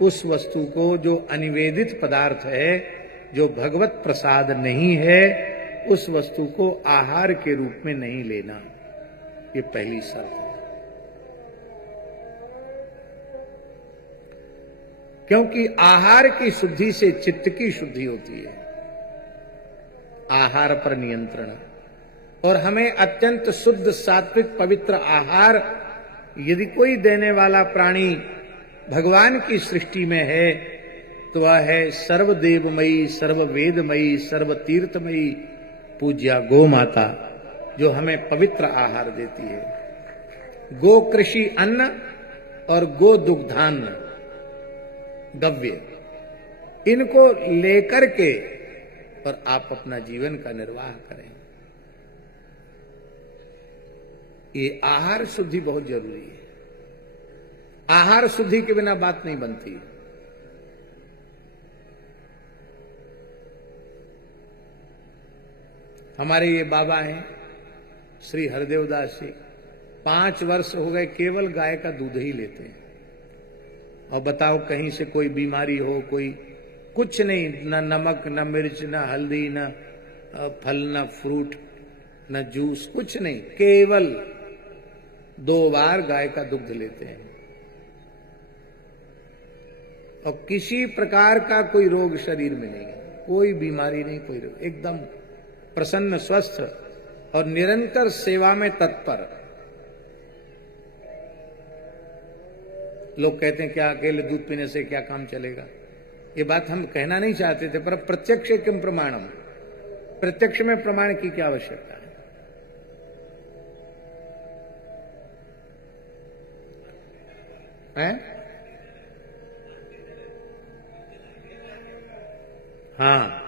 उस वस्तु को, जो अनिवेदित पदार्थ है, जो भगवत प्रसाद नहीं है, उस वस्तु को आहार के रूप में नहीं लेना। ये पहली शर्त है। क्योंकि आहार की शुद्धि से चित्त की शुद्धि होती है। आहार पर नियंत्रण, और हमें अत्यंत शुद्ध सात्विक पवित्र आहार यदि कोई देने वाला प्राणी भगवान की सृष्टि में है तो वह है सर्वदेवमयी, सर्ववेदमयी, सर्वतीर्थमयी पूज्या गौ माता, जो हमें पवित्र आहार देती है। गो कृषि अन्न और गो दुग्धान्न गव्य, इनको लेकर के और आप अपना जीवन का निर्वाह करें। ये आहार शुद्धि बहुत जरूरी है। आहार शुद्धि के बिना बात नहीं बनती। हमारे ये बाबा हैं श्री हरदेवदास जी, 5 वर्ष हो गए केवल गाय का दूध ही लेते हैं। और बताओ कहीं से कोई बीमारी हो, कोई कुछ नहीं, न नमक न मिर्च न हल्दी न फल न फ्रूट न जूस, कुछ नहीं, केवल 2 बार गाय का दुग्ध लेते हैं। और किसी प्रकार का कोई रोग शरीर में नहीं है, कोई बीमारी नहीं, कोई रोग, एकदम प्रसन्न स्वस्थ और निरंतर सेवा में तत्पर। लोग कहते हैं क्या अकेले दूध पीने से क्या काम चलेगा? ये बात हम कहना नहीं चाहते थे, पर प्रत्यक्ष किम प्रमाणम, प्रत्यक्ष में प्रमाण की क्या आवश्यकता है? हाँ,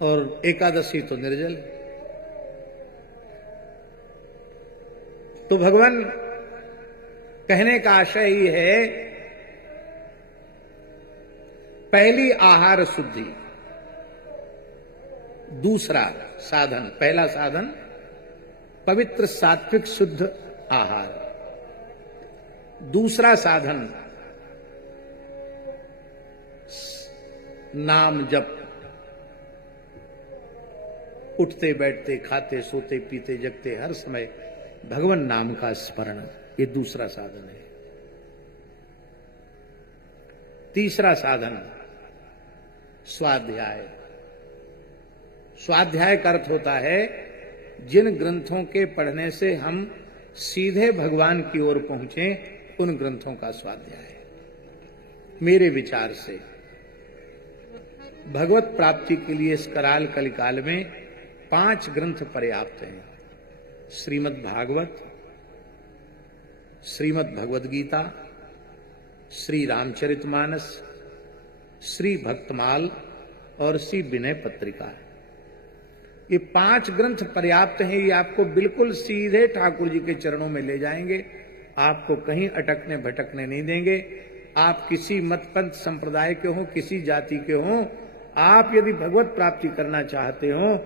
और एकादशी तो निर्जल। तो भगवान कहने का आशय ही है, पहली आहार शुद्धि, दूसरा साधन, पहला साधन पवित्र सात्विक शुद्ध आहार, दूसरा साधन नाम जप, उठते बैठते खाते सोते पीते जगते हर समय भगवान नाम का स्मरण, ये दूसरा साधन है। तीसरा साधन स्वाध्याय। स्वाध्याय का अर्थ होता है जिन ग्रंथों के पढ़ने से हम सीधे भगवान की ओर पहुंचे, उन ग्रंथों का स्वाध्याय। मेरे विचार से भगवत प्राप्ति के लिए इस कराल कलिकाल में 5 ग्रंथ पर्याप्त हैं। श्रीमद् भागवत, श्रीमद् भगवद गीता, श्री रामचरितमानस, श्री भक्तमाल और श्री विनय पत्रिका। ये 5 ग्रंथ पर्याप्त हैं। ये आपको बिल्कुल सीधे ठाकुर जी के चरणों में ले जाएंगे, आपको कहीं अटकने भटकने नहीं देंगे। आप किसी मत पंथ संप्रदाय के हो, किसी जाति के हो, आप यदि भगवत प्राप्ति करना चाहते हो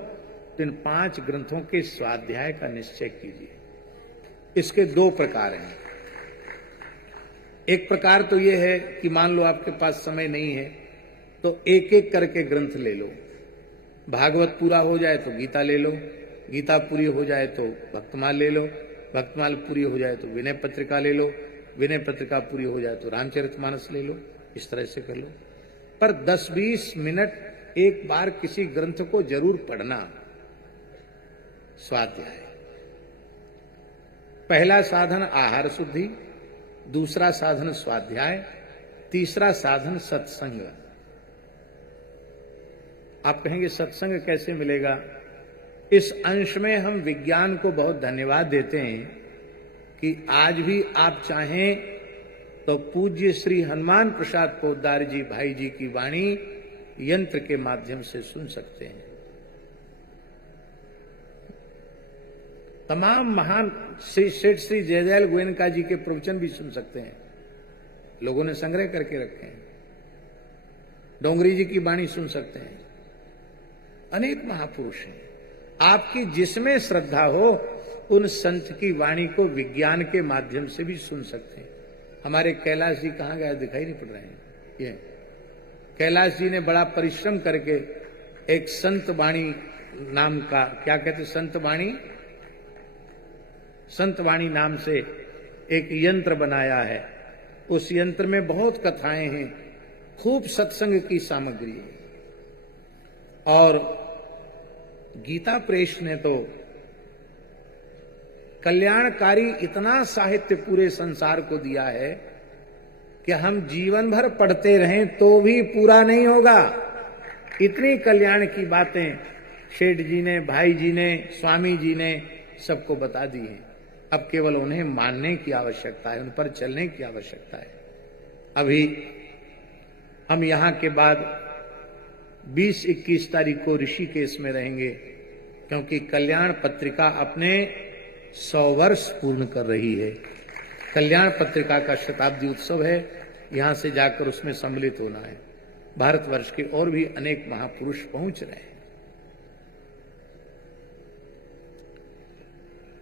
तो इन 5 ग्रंथों के स्वाध्याय का निश्चय कीजिए। इसके 2 प्रकार हैं। एक प्रकार तो यह है कि मान लो आपके पास समय नहीं है तो एक एक करके ग्रंथ ले लो। भागवत पूरा हो जाए तो गीता ले लो, गीता पूरी हो जाए तो भक्तमाल ले लो, भक्तमाल पूरी हो जाए तो विनय पत्रिका ले लो, विनय पत्रिका पूरी हो जाए तो रामचरितमानस ले लो। इस तरह से कर लो। पर 10-20 मिनट एक बार किसी ग्रंथ को जरूर पढ़ना। स्वाध्याय, पहला साधन आहार शुद्धि, दूसरा साधन स्वाध्याय, तीसरा साधन सत्संग। आप कहेंगे सत्संग कैसे मिलेगा? इस अंश में हम विज्ञान को बहुत धन्यवाद देते हैं कि आज भी आप चाहें तो पूज्य श्री हनुमान प्रसाद पोद्दार जी भाई जी की वाणी यंत्र के माध्यम से सुन सकते हैं। तमाम महान सेठ श्री जयदयाल गोयनका जी के प्रवचन भी सुन सकते हैं, लोगों ने संग्रह करके रखे हैं। डोंगरी जी की वाणी सुन सकते हैं। अनेक महापुरुष हैं। आपकी जिसमें श्रद्धा हो उन संत की वाणी को विज्ञान के माध्यम से भी सुन सकते हैं। हमारे कैलाश जी कहाँ गए, दिखाई नहीं पड़ रहे हैं। ये कैलाश जी ने बड़ा परिश्रम करके एक संत वाणी नाम का, क्या कहते, संत वाणी नाम से एक यंत्र बनाया है। उस यंत्र में बहुत कथाएं हैं, खूब सत्संग की सामग्री है। और गीता प्रेस ने तो कल्याणकारी इतना साहित्य पूरे संसार को दिया है कि हम जीवन भर पढ़ते रहें तो भी पूरा नहीं होगा। इतनी कल्याण की बातें शेठ जी ने, भाई जी ने, स्वामी जी ने सबको बता दी हैं। अब केवल उन्हें मानने की आवश्यकता है, उन पर चलने की आवश्यकता है। अभी हम यहाँ के बाद 20-21 तारीख को ऋषिकेश में रहेंगे, क्योंकि कल्याण पत्रिका अपने 100 वर्ष पूर्ण कर रही है। कल्याण पत्रिका का शताब्दी उत्सव है, यहां से जाकर उसमें सम्मिलित होना है। भारतवर्ष के और भी अनेक महापुरुष पहुंच रहे हैं।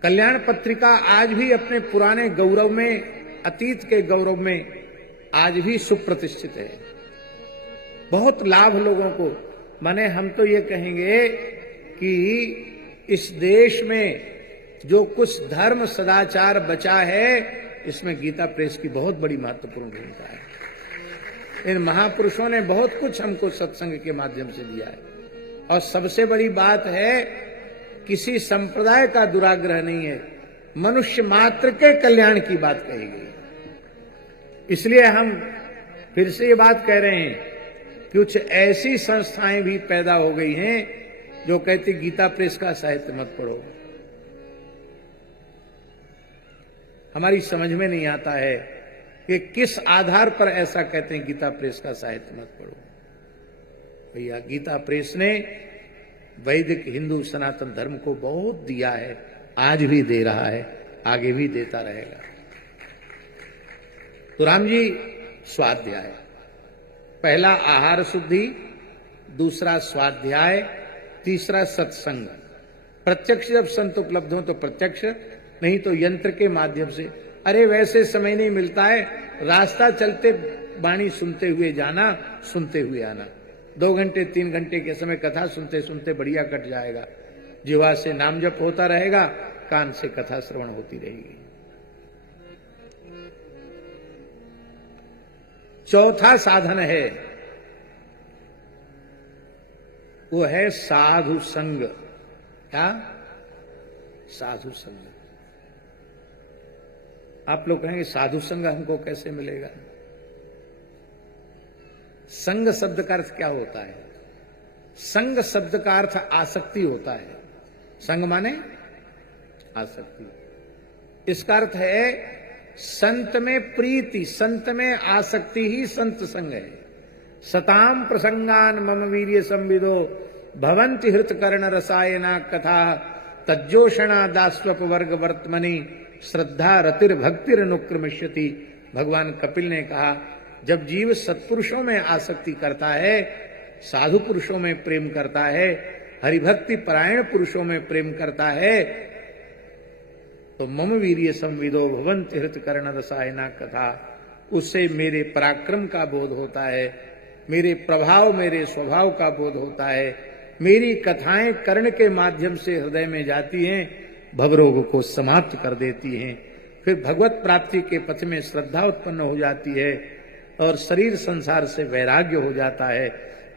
कल्याण पत्रिका आज भी अपने पुराने गौरव में, अतीत के गौरव में आज भी सुप्रतिष्ठित है। बहुत लाभ लोगों को, माने हम तो ये कहेंगे कि इस देश में जो कुछ धर्म सदाचार बचा है, इसमें गीता प्रेस की बहुत बड़ी महत्वपूर्ण भूमिका है। इन महापुरुषों ने बहुत कुछ हमको सत्संग के माध्यम से दिया है। और सबसे बड़ी बात है, किसी संप्रदाय का दुराग्रह नहीं है, मनुष्य मात्र के कल्याण की बात कही गई। इसलिए हम फिर से ये बात कह रहे हैं, कुछ ऐसी संस्थाएं भी पैदा हो गई हैं जो कहती गीता प्रेस का साहित्य मत पढ़ो। हमारी समझ में नहीं आता है कि किस आधार पर ऐसा कहते हैं गीता प्रेस का साहित्य मत पढ़ो। भैया, गीता प्रेस ने वैदिक हिंदू सनातन धर्म को बहुत दिया है, आज भी दे रहा है, आगे भी देता रहेगा। तो राम जी स्वाध्याय, पहला आहार शुद्धि, दूसरा स्वाध्याय, तीसरा सत्संग। प्रत्यक्ष जब संत उपलब्ध हो तो प्रत्यक्ष, नहीं तो यंत्र के माध्यम से। अरे वैसे समय नहीं मिलता है, रास्ता चलते वाणी सुनते हुए जाना, सुनते हुए आना। 2 घंटे 3 घंटे के समय कथा सुनते सुनते बढ़िया कट जाएगा। जिह्वा से नाम जप होता रहेगा, कान से कथा श्रवण होती रहेगी। चौथा साधन है, वो है साधु संग। क्या? साधु संग। आप लोग कहेंगे साधु संग हमको कैसे मिलेगा? संग शब्द का अर्थ क्या होता है? संग शब्द का अर्थ आसक्ति होता है। संग माने आसक्ति। इसका अर्थ है संत में प्रीति, संत में आसक्ति ही संत संग है। सताम प्रसंगान मम वीर्य संविदो भवंति हृत कर्ण रसायना कथा तज्जोषणा दास्वप वर्ग वर्तमनि श्रद्धा रतिर भक्तिर अनुक्रमिष्यति। भगवान कपिल ने कहा, जब जीव सत्पुरुषों में आसक्ति करता है, साधु पुरुषों में प्रेम करता है, हरिभक्ति परायण पुरुषों में प्रेम करता है, तो मम वीर्य संविदो भवंति हृत कर्ण रसायना कथा, उससे मेरे पराक्रम का बोध होता है, मेरे प्रभाव मेरे स्वभाव का बोध होता है, मेरी कथाएं कर्ण के माध्यम से हृदय में जाती हैं, भवरोग को समाप्त कर देती हैं। फिर भगवत प्राप्ति के पथ में श्रद्धा उत्पन्न हो जाती है और शरीर संसार से वैराग्य हो जाता है,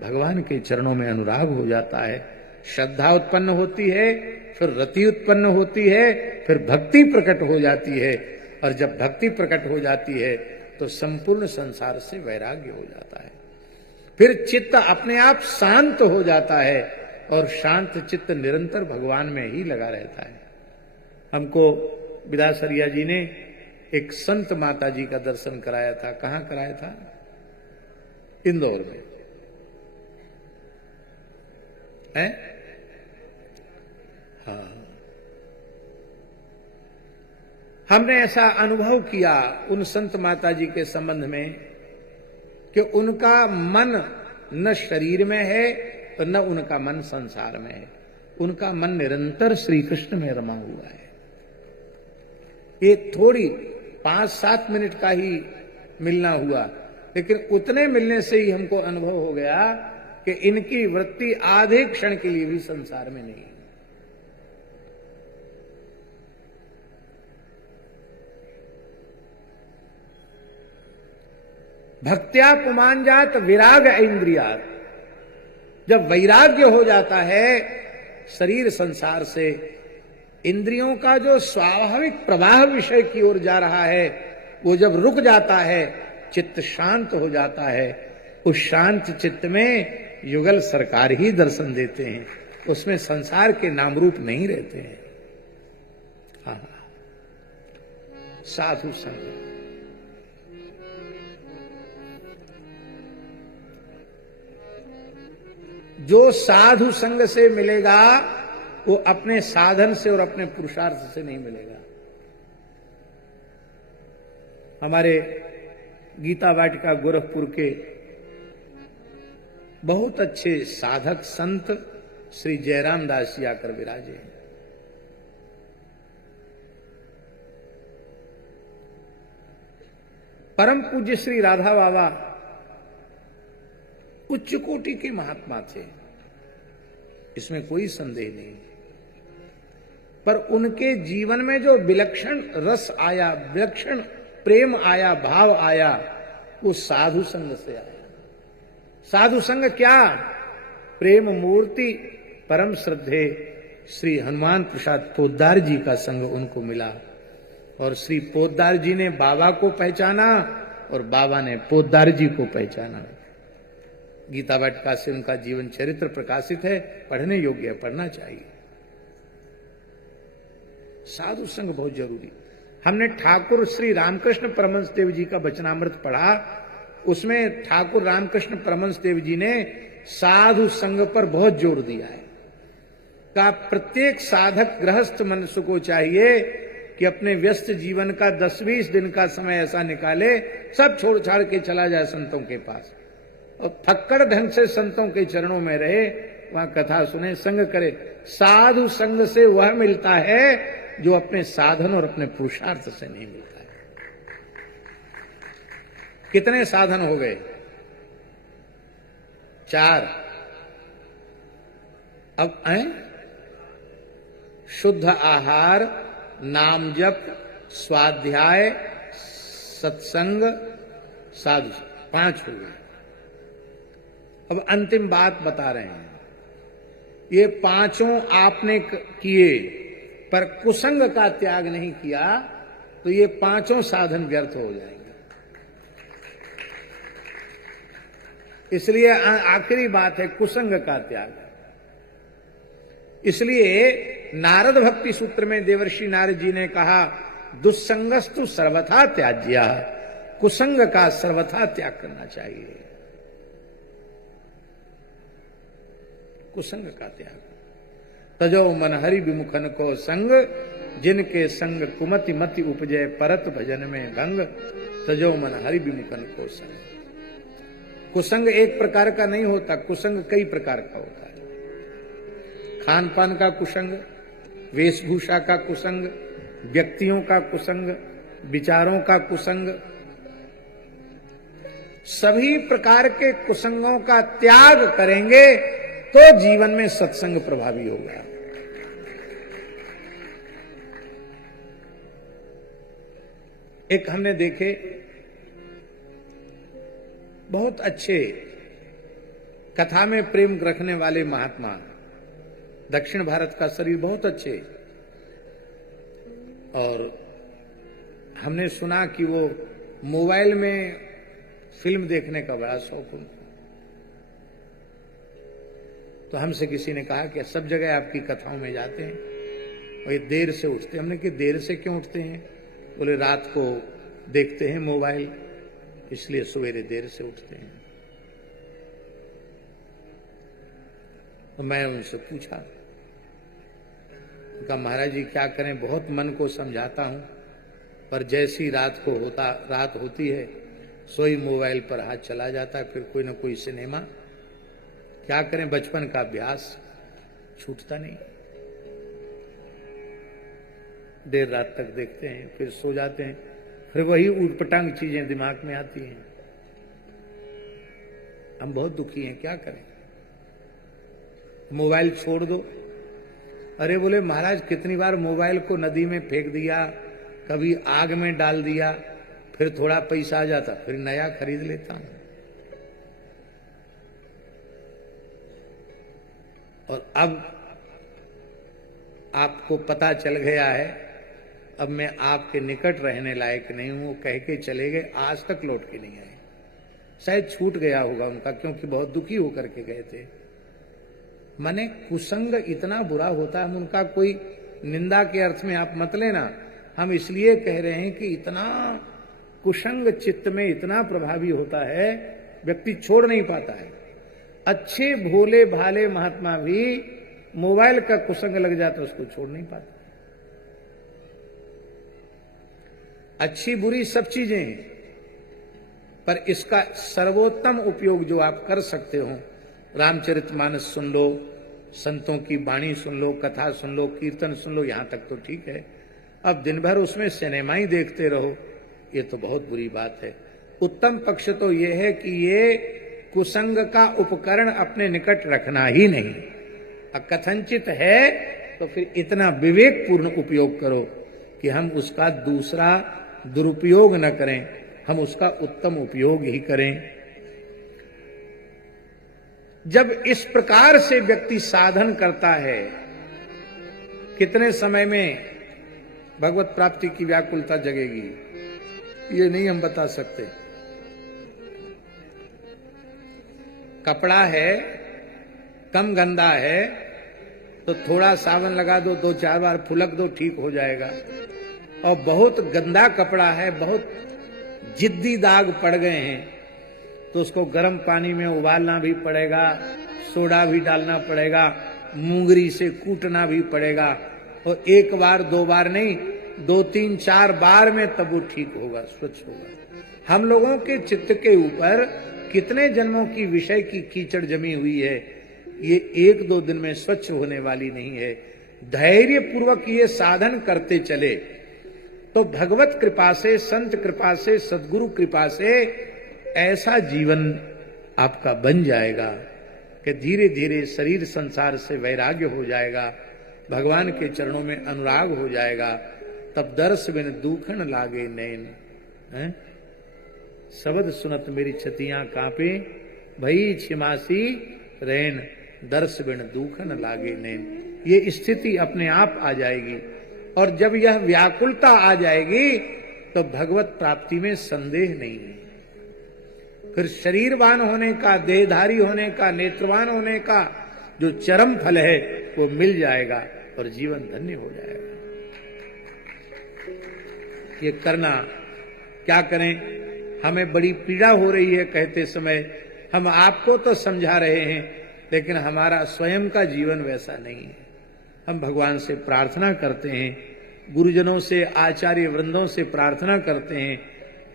भगवान के चरणों में अनुराग हो जाता है। श्रद्धा उत्पन्न होती है, फिर रति उत्पन्न होती है, फिर भक्ति प्रकट हो जाती है, और जब भक्ति प्रकट हो जाती है तो संपूर्ण संसार से वैराग्य हो जाता है। फिर चित्त अपने आप शांत हो जाता है और शांत चित्त निरंतर भगवान में ही लगा रहता है। हमको विदासरिया जी ने एक संत माता जी का दर्शन कराया था। कहां कराया था? इंदौर में है। हाँ, हमने ऐसा अनुभव किया उन संत माता जी के संबंध में कि उनका मन न शरीर में है और न उनका मन संसार में है। उनका मन निरंतर श्री कृष्ण में रमा हुआ है। ये थोड़ी 5-7 मिनट का ही मिलना हुआ, लेकिन उतने मिलने से ही हमको अनुभव हो गया कि इनकी वृत्ति आधे क्षण के लिए भी संसार में नहीं है। भक्त्या पुमान जात विराग इंद्रियात, जब वैराग्य हो जाता है शरीर संसार से, इंद्रियों का जो स्वाभाविक प्रवाह विषय की ओर जा रहा है वो जब रुक जाता है, चित्त शांत हो जाता है। उस शांत चित्त में युगल सरकार ही दर्शन देते हैं, उसमें संसार के नाम रूप नहीं रहते हैं। हाँ, साधु संग। जो साधु संग से मिलेगा वो अपने साधन से और अपने पुरुषार्थ से नहीं मिलेगा। हमारे गीता वाटिका गोरखपुर के बहुत अच्छे साधक संत श्री जयराम दास जी आकर विराजे। परम पूज्य श्री राधा बाबा उच्च कोटि के महात्मा थे, इसमें कोई संदेह नहीं, पर उनके जीवन में जो विलक्षण रस आया, विलक्षण प्रेम आया, भाव आया, वो साधु संग से आया। साधु संग क्या? प्रेम मूर्ति परम श्रद्धे श्री हनुमान प्रसाद पोद्दार जी का संग उनको मिला, और श्री पोद्दार जी ने बाबा को पहचाना और बाबा ने पोद्दार जी को पहचाना। गीता वाटिका से उनका जीवन चरित्र प्रकाशित है, पढ़ने योग्य है, पढ़ना चाहिए। साधु संग बहुत जरूरी। हमने ठाकुर श्री रामकृष्ण परमहंस देव जी का वचनामृत पढ़ा, उसमें ठाकुर रामकृष्ण परमहंस देव जी ने साधु संग पर बहुत जोर दिया है। का प्रत्येक साधक गृहस्थ मनुष्य को चाहिए कि अपने व्यस्त जीवन का 10-20 दिन का समय ऐसा निकाले, सब छोड़ छाड़ के चला जाए संतों के पास और फक्कड़ ढंग से संतों के चरणों में रहे, वहां कथा सुने, संग करे। साधु संग से वह मिलता है जो अपने साधन और अपने पुरुषार्थ से नहीं मिलता है। कितने साधन हो गए? 4। अब शुद्ध आहार, नाम जप, स्वाध्याय, सत्संग, साधु, 5 हो गए। अब अंतिम बात बता रहे हैं, ये 5 आपने किए पर कुसंग का त्याग नहीं किया तो ये 5 साधन व्यर्थ हो जाएंगे। इसलिए आखिरी बात है कुसंग का त्याग। इसलिए नारद भक्ति सूत्र में देवर्षि नारद जी ने कहा, दुस्संगस्तु सर्वथा त्याज्य, कुसंग का सर्वथा त्याग करना चाहिए। कुसंग का त्याग। तजो मन हरि विमुखन को संग, जिनके संग कुमति मति उपजय, परत भजन में भंग, तजो मन हरि विमुखन को संग। कुसंग एक प्रकार का नहीं होता, कुसंग कई प्रकार का होता है। खान पान का कुसंग, वेशभूषा का कुसंग, व्यक्तियों का कुसंग, विचारों का कुसंग, सभी प्रकार के कुसंगों का त्याग करेंगे तो जीवन में सत्संग प्रभावी होगा। एक हमने देखे बहुत अच्छे कथा में प्रेम रखने वाले महात्मा, दक्षिण भारत का शरीर बहुत अच्छे, और हमने सुना कि वो मोबाइल में फिल्म देखने का बड़ा शौक उनको। तो हमसे किसी ने कहा कि सब जगह आपकी कथाओं में जाते हैं और ये देर से उठते हैं। हमने कि देर से क्यों उठते हैं? बोले रात को देखते हैं मोबाइल, इसलिए सवेरे देर से उठते हैं। तो मैं उनसे पूछा, कहा महाराज जी क्या करें, बहुत मन को समझाता हूं, पर जैसी रात होती है सोई मोबाइल पर हाथ चला जाता है, फिर कोई ना कोई सिनेमा। क्या करें, बचपन का अभ्यास छूटता नहीं। देर रात तक देखते हैं, फिर सो जाते हैं, फिर वही ऊटपटांग चीजें दिमाग में आती हैं। हम बहुत दुखी हैं, क्या करें? मोबाइल छोड़ दो। अरे बोले महाराज कितनी बार मोबाइल को नदी में फेंक दिया, कभी आग में डाल दिया, फिर थोड़ा पैसा आ जाता, फिर नया खरीद लेता हूं। और अब आपको पता चल गया है, अब मैं आपके निकट रहने लायक नहीं हूं, कह के चले गए, आज तक लौट के नहीं आए। शायद छूट गया होगा उनका, क्योंकि बहुत दुखी होकर के गए थे। माने कुसंग इतना बुरा होता है, उनका कोई निंदा के अर्थ में आप मत लेना, हम इसलिए कह रहे हैं कि इतना कुसंग चित्त में इतना प्रभावी होता है, व्यक्ति छोड़ नहीं पाता है। अच्छे भोले भाले महात्मा भी मोबाइल का कुसंग लग जाता है, उसको छोड़ नहीं पाता। अच्छी बुरी सब चीजें हैं, पर इसका सर्वोत्तम उपयोग जो आप कर सकते हो, रामचरितमानस सुन लो, संतों की वाणी सुन लो, कथा सुन लो, कीर्तन सुन लो, यहां तक तो ठीक है। अब दिन भर उसमें सिनेमा ही देखते रहो, ये तो बहुत बुरी बात है। उत्तम पक्ष तो ये है कि ये कुसंग का उपकरण अपने निकट रखना ही नहीं। कथनचित है तो फिर इतना विवेकपूर्ण उपयोग करो कि हम उसका दूसरा दुरुपयोग न करें, हम उसका उत्तम उपयोग ही करें। जब इस प्रकार से व्यक्ति साधन करता है, कितने समय में भगवत प्राप्ति की व्याकुलता जगेगी ये नहीं हम बता सकते। कपड़ा है, कम गंदा है तो थोड़ा साबुन लगा दो, 2-4 बार फुलक दो, ठीक हो जाएगा। और बहुत गंदा कपड़ा है, बहुत जिद्दी दाग पड़ गए हैं, तो उसको गर्म पानी में उबालना भी पड़ेगा, सोडा भी डालना पड़ेगा, मूंगरी से कूटना भी पड़ेगा, और 1 बार 2 बार नहीं, 2-3-4 बार में तब वो ठीक होगा, स्वच्छ होगा। हम लोगों के चित्त के ऊपर कितने जन्मों की विषय की कीचड़ जमी हुई है, ये 1-2 दिन में स्वच्छ होने वाली नहीं है। धैर्य पूर्वक ये साधन करते चले तो भगवत कृपा से, संत कृपा से, सदगुरु कृपा से ऐसा जीवन आपका बन जाएगा कि धीरे धीरे शरीर संसार से वैराग्य हो जाएगा, भगवान के चरणों में अनुराग हो जाएगा। तब दर्श बिन दूखन लागे नैन, शब्द सुनत मेरी छतियां कांपे, भई छिमासी रैन, दर्श बिन दूखन लागे नैन। ये स्थिति अपने आप आ जाएगी, और जब यह व्याकुलता आ जाएगी तो भगवत प्राप्ति में संदेह नहीं है। फिर शरीरवान होने का, देहधारी होने का, नेत्रवान होने का जो चरम फल है वो मिल जाएगा और जीवन धन्य हो जाएगा। ये करना क्या करें, हमें बड़ी पीड़ा हो रही है कहते समय, हम आपको तो समझा रहे हैं लेकिन हमारा स्वयं का जीवन वैसा नहीं है। हम भगवान से प्रार्थना करते हैं, गुरुजनों से, आचार्य वृंदों से प्रार्थना करते हैं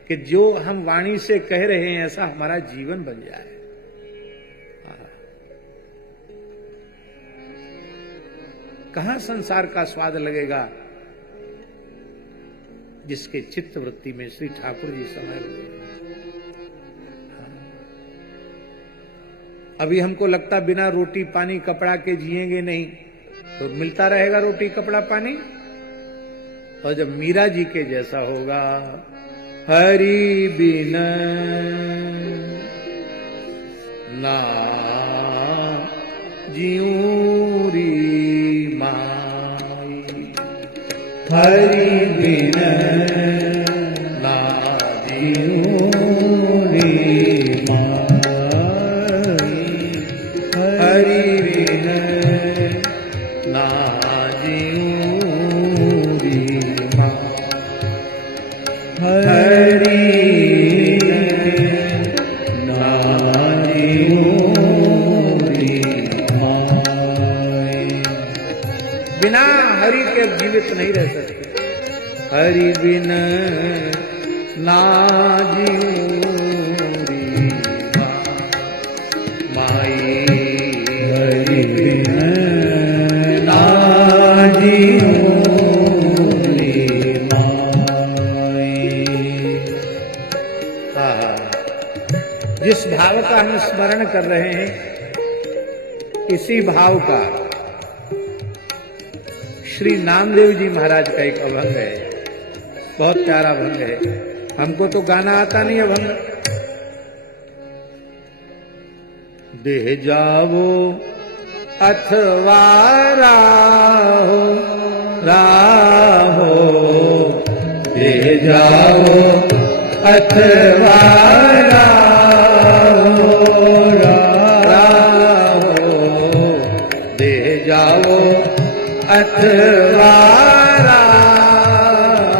कि जो हम वाणी से कह रहे हैं ऐसा हमारा जीवन बन जाए। कहां संसार का स्वाद लगेगा जिसके चित्त वृत्ति में श्री ठाकुर जी समाये हुए हैं। अभी हमको लगता बिना रोटी पानी कपड़ा के जिएंगे नहीं, तो मिलता रहेगा रोटी कपड़ा पानी। और जब मीरा जी के जैसा होगा, हरि बिन ना जिऊं री माई, हरि बिन ना जिऊं री माई, हरि बिन ना जिऊं री माई, हरि बिना हरि के जीवित नहीं रह सकते। हरि बिन ना जिऊं री माई, हरि बिन ना जिऊं री माई। जिस भाव का हम स्मरण कर रहे हैं, इसी भाव का श्री नामदेव जी महाराज का एक अभंग है, बहुत प्यारा अभंग है। हमको तो गाना आता नहीं अभंग। देह जावो अथवा राहो, राहो, देह जावो अथवा राहो, राहो, देह जावो अथवा राहो,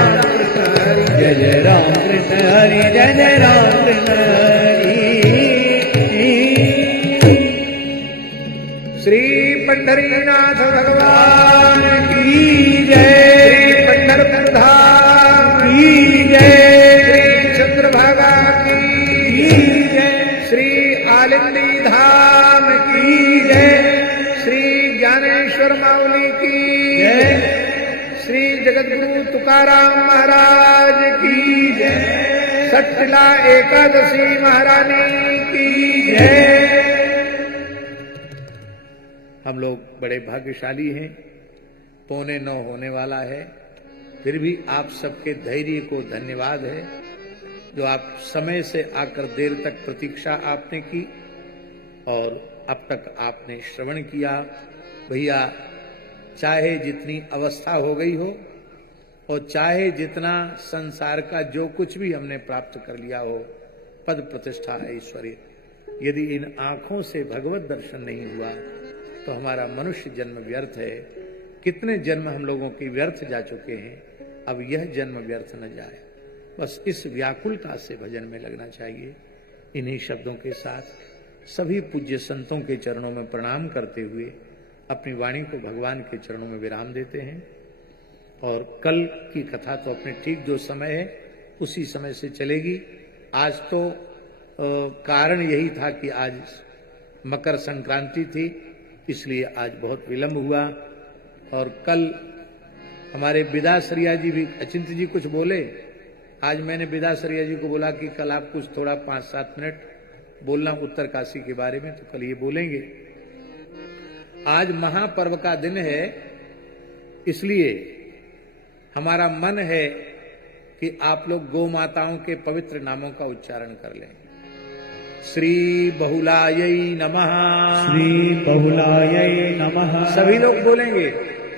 पंढरीनाथ भगवान की जय, श्री पंढरपुर धाम की जय, श्री चंद्रभागा की जय, श्री आलिंदी धाम की जय, श्री ज्ञानेश्वर माउली की जय, श्री जगद्गुरु तुकाराम महाराज की जय, सटला एकादशी महारानी की जय। हम लोग बड़े भाग्यशाली हैं, 8:45 होने वाला है, फिर भी आप सबके धैर्य को धन्यवाद है जो आप समय से आकर देर तक प्रतीक्षा आपने की और अब तक आपने श्रवण किया। भैया, चाहे जितनी अवस्था हो गई हो और चाहे जितना संसार का जो कुछ भी हमने प्राप्त कर लिया हो, पद प्रतिष्ठा ऐश्वर्य, यदि इन आंखों से भगवत दर्शन नहीं हुआ तो हमारा मनुष्य जन्म व्यर्थ है। कितने जन्म हम लोगों के व्यर्थ जा चुके हैं, अब यह जन्म व्यर्थ न जाए। बस इस व्याकुलता से भजन में लगना चाहिए। इन्हीं शब्दों के साथ सभी पूज्य संतों के चरणों में प्रणाम करते हुए अपनी वाणी को भगवान के चरणों में विराम देते हैं। और कल की कथा तो अपने ठीक जो समय है उसी समय से चलेगी। आज तो कारण यही था कि आज मकर संक्रांति थी, इसलिए आज बहुत विलंब हुआ। और कल हमारे विदासरिया जी भी, अचिंत जी कुछ बोले, आज मैंने विदासरिया जी को बोला कि कल आप कुछ थोड़ा 5-7 मिनट बोलना उत्तर काशी के बारे में, तो कल ये बोलेंगे। आज महापर्व का दिन है, इसलिए हमारा मन है कि आप लोग गौ माताओं के पवित्र नामों का उच्चारण कर लें। श्री बहुलायै नमः, श्री बहुलायै नमः, सभी लोग बोलेंगे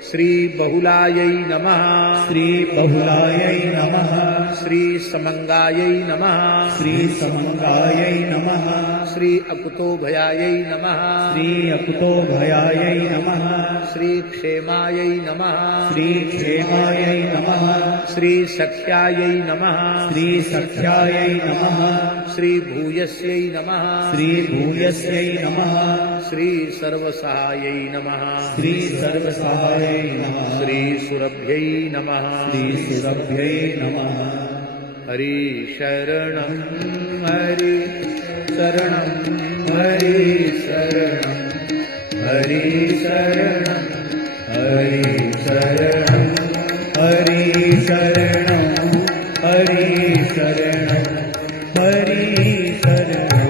श्री बहुलायै नमः, श्री बहुलायै नमः, श्री समंगायै नमः, श्री समंगायै नमः, श्री अकुतो भयायै नमः, श्री अकुतो भयायै नमः, श्री क्षेमायै नमः, श्री क्षेमायै नमः, श्री सख्यायै नमः, श्री सख्यायै नमः, श्री भूयस्यै नमः, श्री भूयस्यै नमः, श्री सर्वसहायै नमः, श्री सर्वसहायै नमः, श्री सुरभ्यै नमः, श्री सुरभ्यै नमः। हरि शरणं हरि शरणं हरि शरणं हरि शरणं हरि शरणं हरि शरणं हरि शरणं हरि शरणं।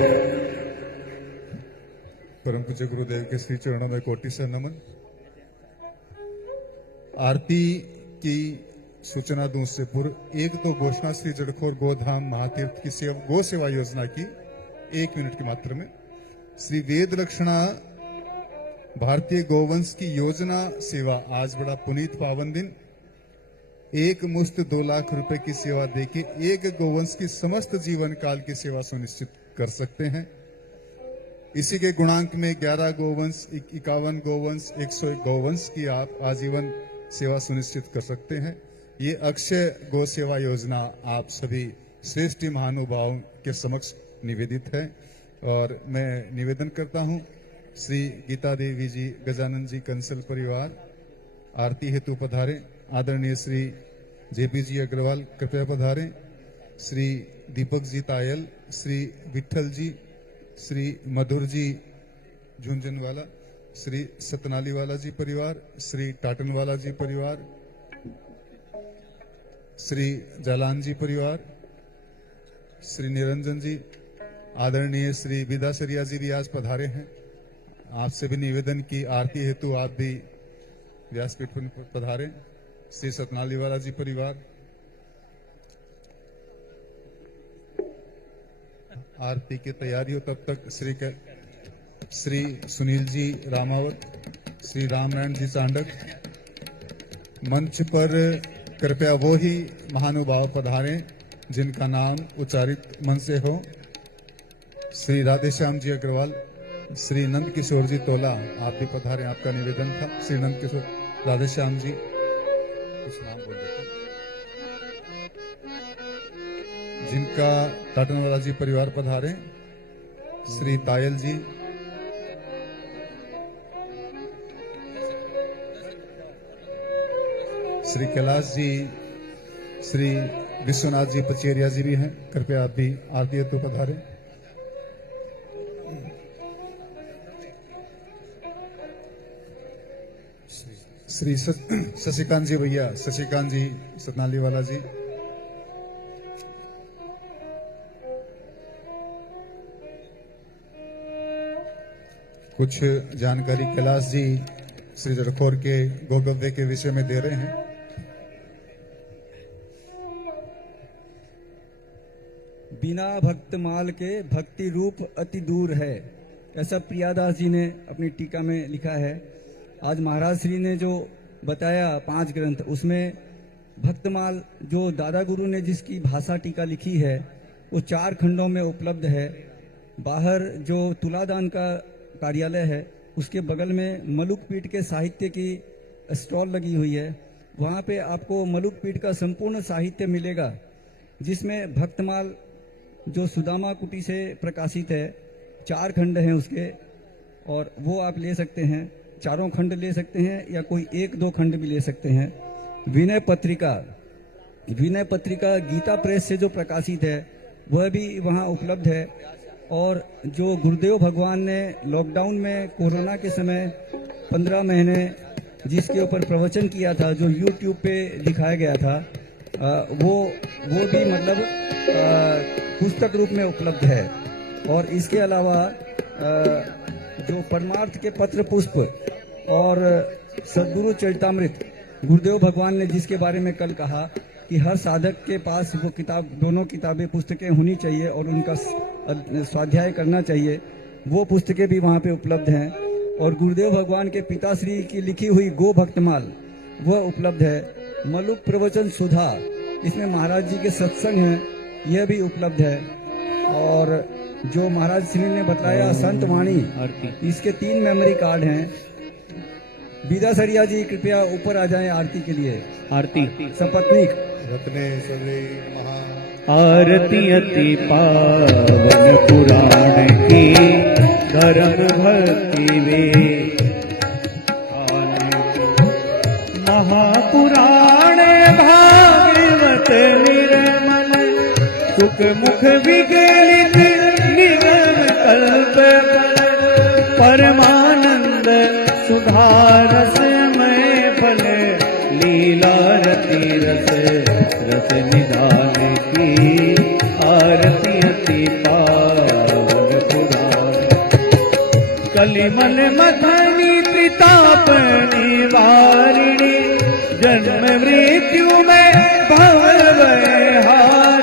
परम पूज्य गुरुदेव के श्री चरणों में कोटि से नमन। आरती की सूचना दूं उससे पूर्व एक दो घोषणा श्री जड़खोर गोधाम महातीर्थ की गो सेवा योजना की 1 मिनट की मात्र में। श्री वेद लक्षणा भारतीय गोवंश की योजना सेवा आज बड़ा पुनीत पावन दिन, एक मुश्त 2 लाख रुपए की सेवा देके एक गोवंश की समस्त जीवन काल की सेवा सुनिश्चित कर सकते हैं। इसी के गुणांक में 11 गोवंश, 51 गोवंश, 101 गोवंश की आप आजीवन सेवा सुनिश्चित कर सकते हैं। ये अक्षय गो सेवा योजना आप सभी श्रेष्ठ महानुभावों के समक्ष निवेदित है और मैं निवेदन करता हूं श्री गीता देवी जी, गजानन जी कंसल परिवार आरती हेतु पधारे। आदरणीय श्री जेपी जी अग्रवाल कृपया पधारें। श्री दीपक जी तायल, श्री विठल जी, श्री मधुर जी झुंझुनवाला, श्री सतनालीवाला जी परिवार, श्री टाटनवाला जी परिवार, श्री जालान जी परिवार, श्री निरंजन जी, आदरणीय श्री विदासरिया जी भी आज पधारे हैं। आपसे भी निवेदन की आरती हेतु आप भी व्यासपीठ पर पधारें। श्री सतनालीवाला जी परिवार, आरती की तैयारी हो तब तक श्री सुनील जी रामावत, श्री रामनारायण जी चांडक, मंच पर कृपया वो ही महानुभाव पधारें जिनका नाम उच्चारित मन से हो। श्री राधेश्याम जी अग्रवाल, श्री नंद किशोर जी तोला, आप भी पधारें, आपका निवेदन था। श्री नंद किशोर राधेश्याम जी, कुछ नाम बोल देते, जिनका टाटनवाला जी परिवार पधारे। श्री तायल जी, श्री कैलाश जी, श्री विश्वनाथ जी पचेरिया जी भी हैं। कृपया आप भी आरती हेतु पधारें। श्री शशिकांत जी भैया, शशिकांत जी सतनाली वाला जी। कुछ जानकारी कैलाश जी श्री जड़खोर के गोगव्य के विषय में दे रहे हैं। बिना भक्तमाल के भक्ति रूप अति दूर है, ऐसा प्रियादास जी ने अपनी टीका में लिखा है। आज महाराज श्री ने जो बताया 5 ग्रंथ, उसमें भक्तमाल जो दादा गुरु ने जिसकी भाषा टीका लिखी है वो 4 खंडों में उपलब्ध है। बाहर जो तुलादान का कार्यालय है उसके बगल में मलुक पीठ के साहित्य की स्टॉल लगी हुई है। वहाँ पे आपको मलुक पीठ का संपूर्ण साहित्य मिलेगा, जिसमें भक्तमाल जो सुदामा कुटी से प्रकाशित है, 4 खंड हैं उसके, और वो आप ले सकते हैं। 4 खंड ले सकते हैं या कोई 1-2 खंड भी ले सकते हैं। विनय पत्रिका गीता प्रेस से जो प्रकाशित है वह भी वहाँ उपलब्ध है। और जो गुरुदेव भगवान ने लॉकडाउन में कोरोना के समय 15 महीने जिसके ऊपर प्रवचन किया था, जो YouTube पे दिखाया गया था, वो भी मतलब पुस्तक रूप में उपलब्ध है। और इसके अलावा जो परमार्थ के पत्र पुष्प और सद्गुरु चरितामृत, गुरुदेव भगवान ने जिसके बारे में कल कहा कि हर साधक के पास वो किताब, दोनों किताबें पुस्तकें होनी चाहिए और उनका स्वाध्याय करना चाहिए, वो पुस्तकें भी वहाँ पे उपलब्ध हैं। और गुरुदेव भगवान के पिताश्री की लिखी हुई गो भक्तमाल वह उपलब्ध है। मलुक प्रवचन सुधा, इसमें महाराज जी के सत्संग हैं, यह भी उपलब्ध है। और जो महाराज श्री ने बताया संत वाणी, इसके 3 मेमोरी कार्ड हैं। विदा सरिया जी कृपया ऊपर आ जाएं आरती के लिए। आरती सपत्नीक रत्नेश्वरी महा आरती अति पावन पुराण की धर्म भक्ति वे महापुराण भागवत निर्मल सुख मुख विगलित निगम कल्प परमानंद सुधारस में फल लीला रति रस रस निधान की आरती अति पावन पुराण कलिमल मथनी त्रिताप निवारिणी जन्म मृत्यु में भव हार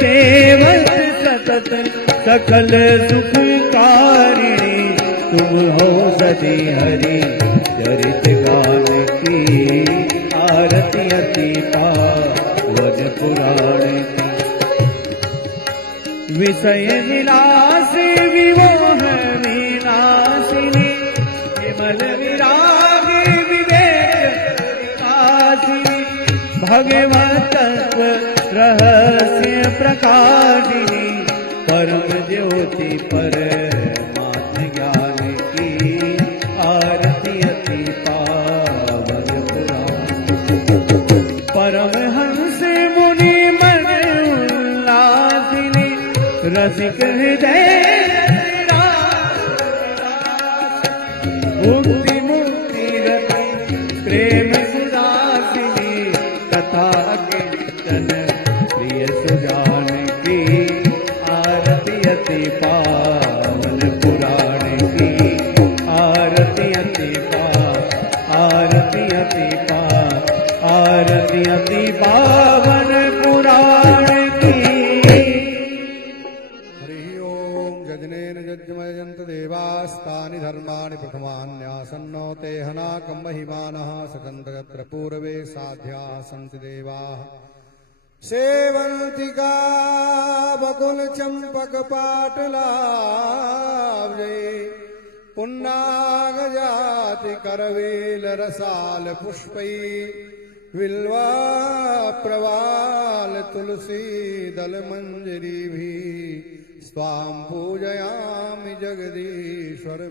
सेवत सतत सकल सुखकारिणी तुम हो सजी हरि चरित गान की आरती अति पावन पुराण की विषय विलास विमोह विनाशिनी विमल विराग विवेक विकासिनी भगवत रहस्य प्रकाशिनी परम ज्योति परमात्म ज्ञान की आरती अति पावन पुराण परमहंस मुनि मन उल्लासिनी रसिक हृदय मुक्ति मुक्ति रति प्रेम सुदासिनी कथा कीर्तन प्रिय सुजान की आरती अति पावन पुराण की आरती अति पावन पुराण की। हरि ओम यजनेन यज्ञमयन्त देवास्तानि धर्माणि प्रथमान्यासन्नो ते हनाकं महिमानः सचन्त यत्र पूर्वे साध्या सन्ति देवाः सेवन्तिका बकुल चंपक पाटलाब्जे पुन्नाग जाति करवेल रसाल पुष्पै विल्वा प्रवाल तुलसी दल मंजरी भी स्वाम पूजयामि जगदीश्वर।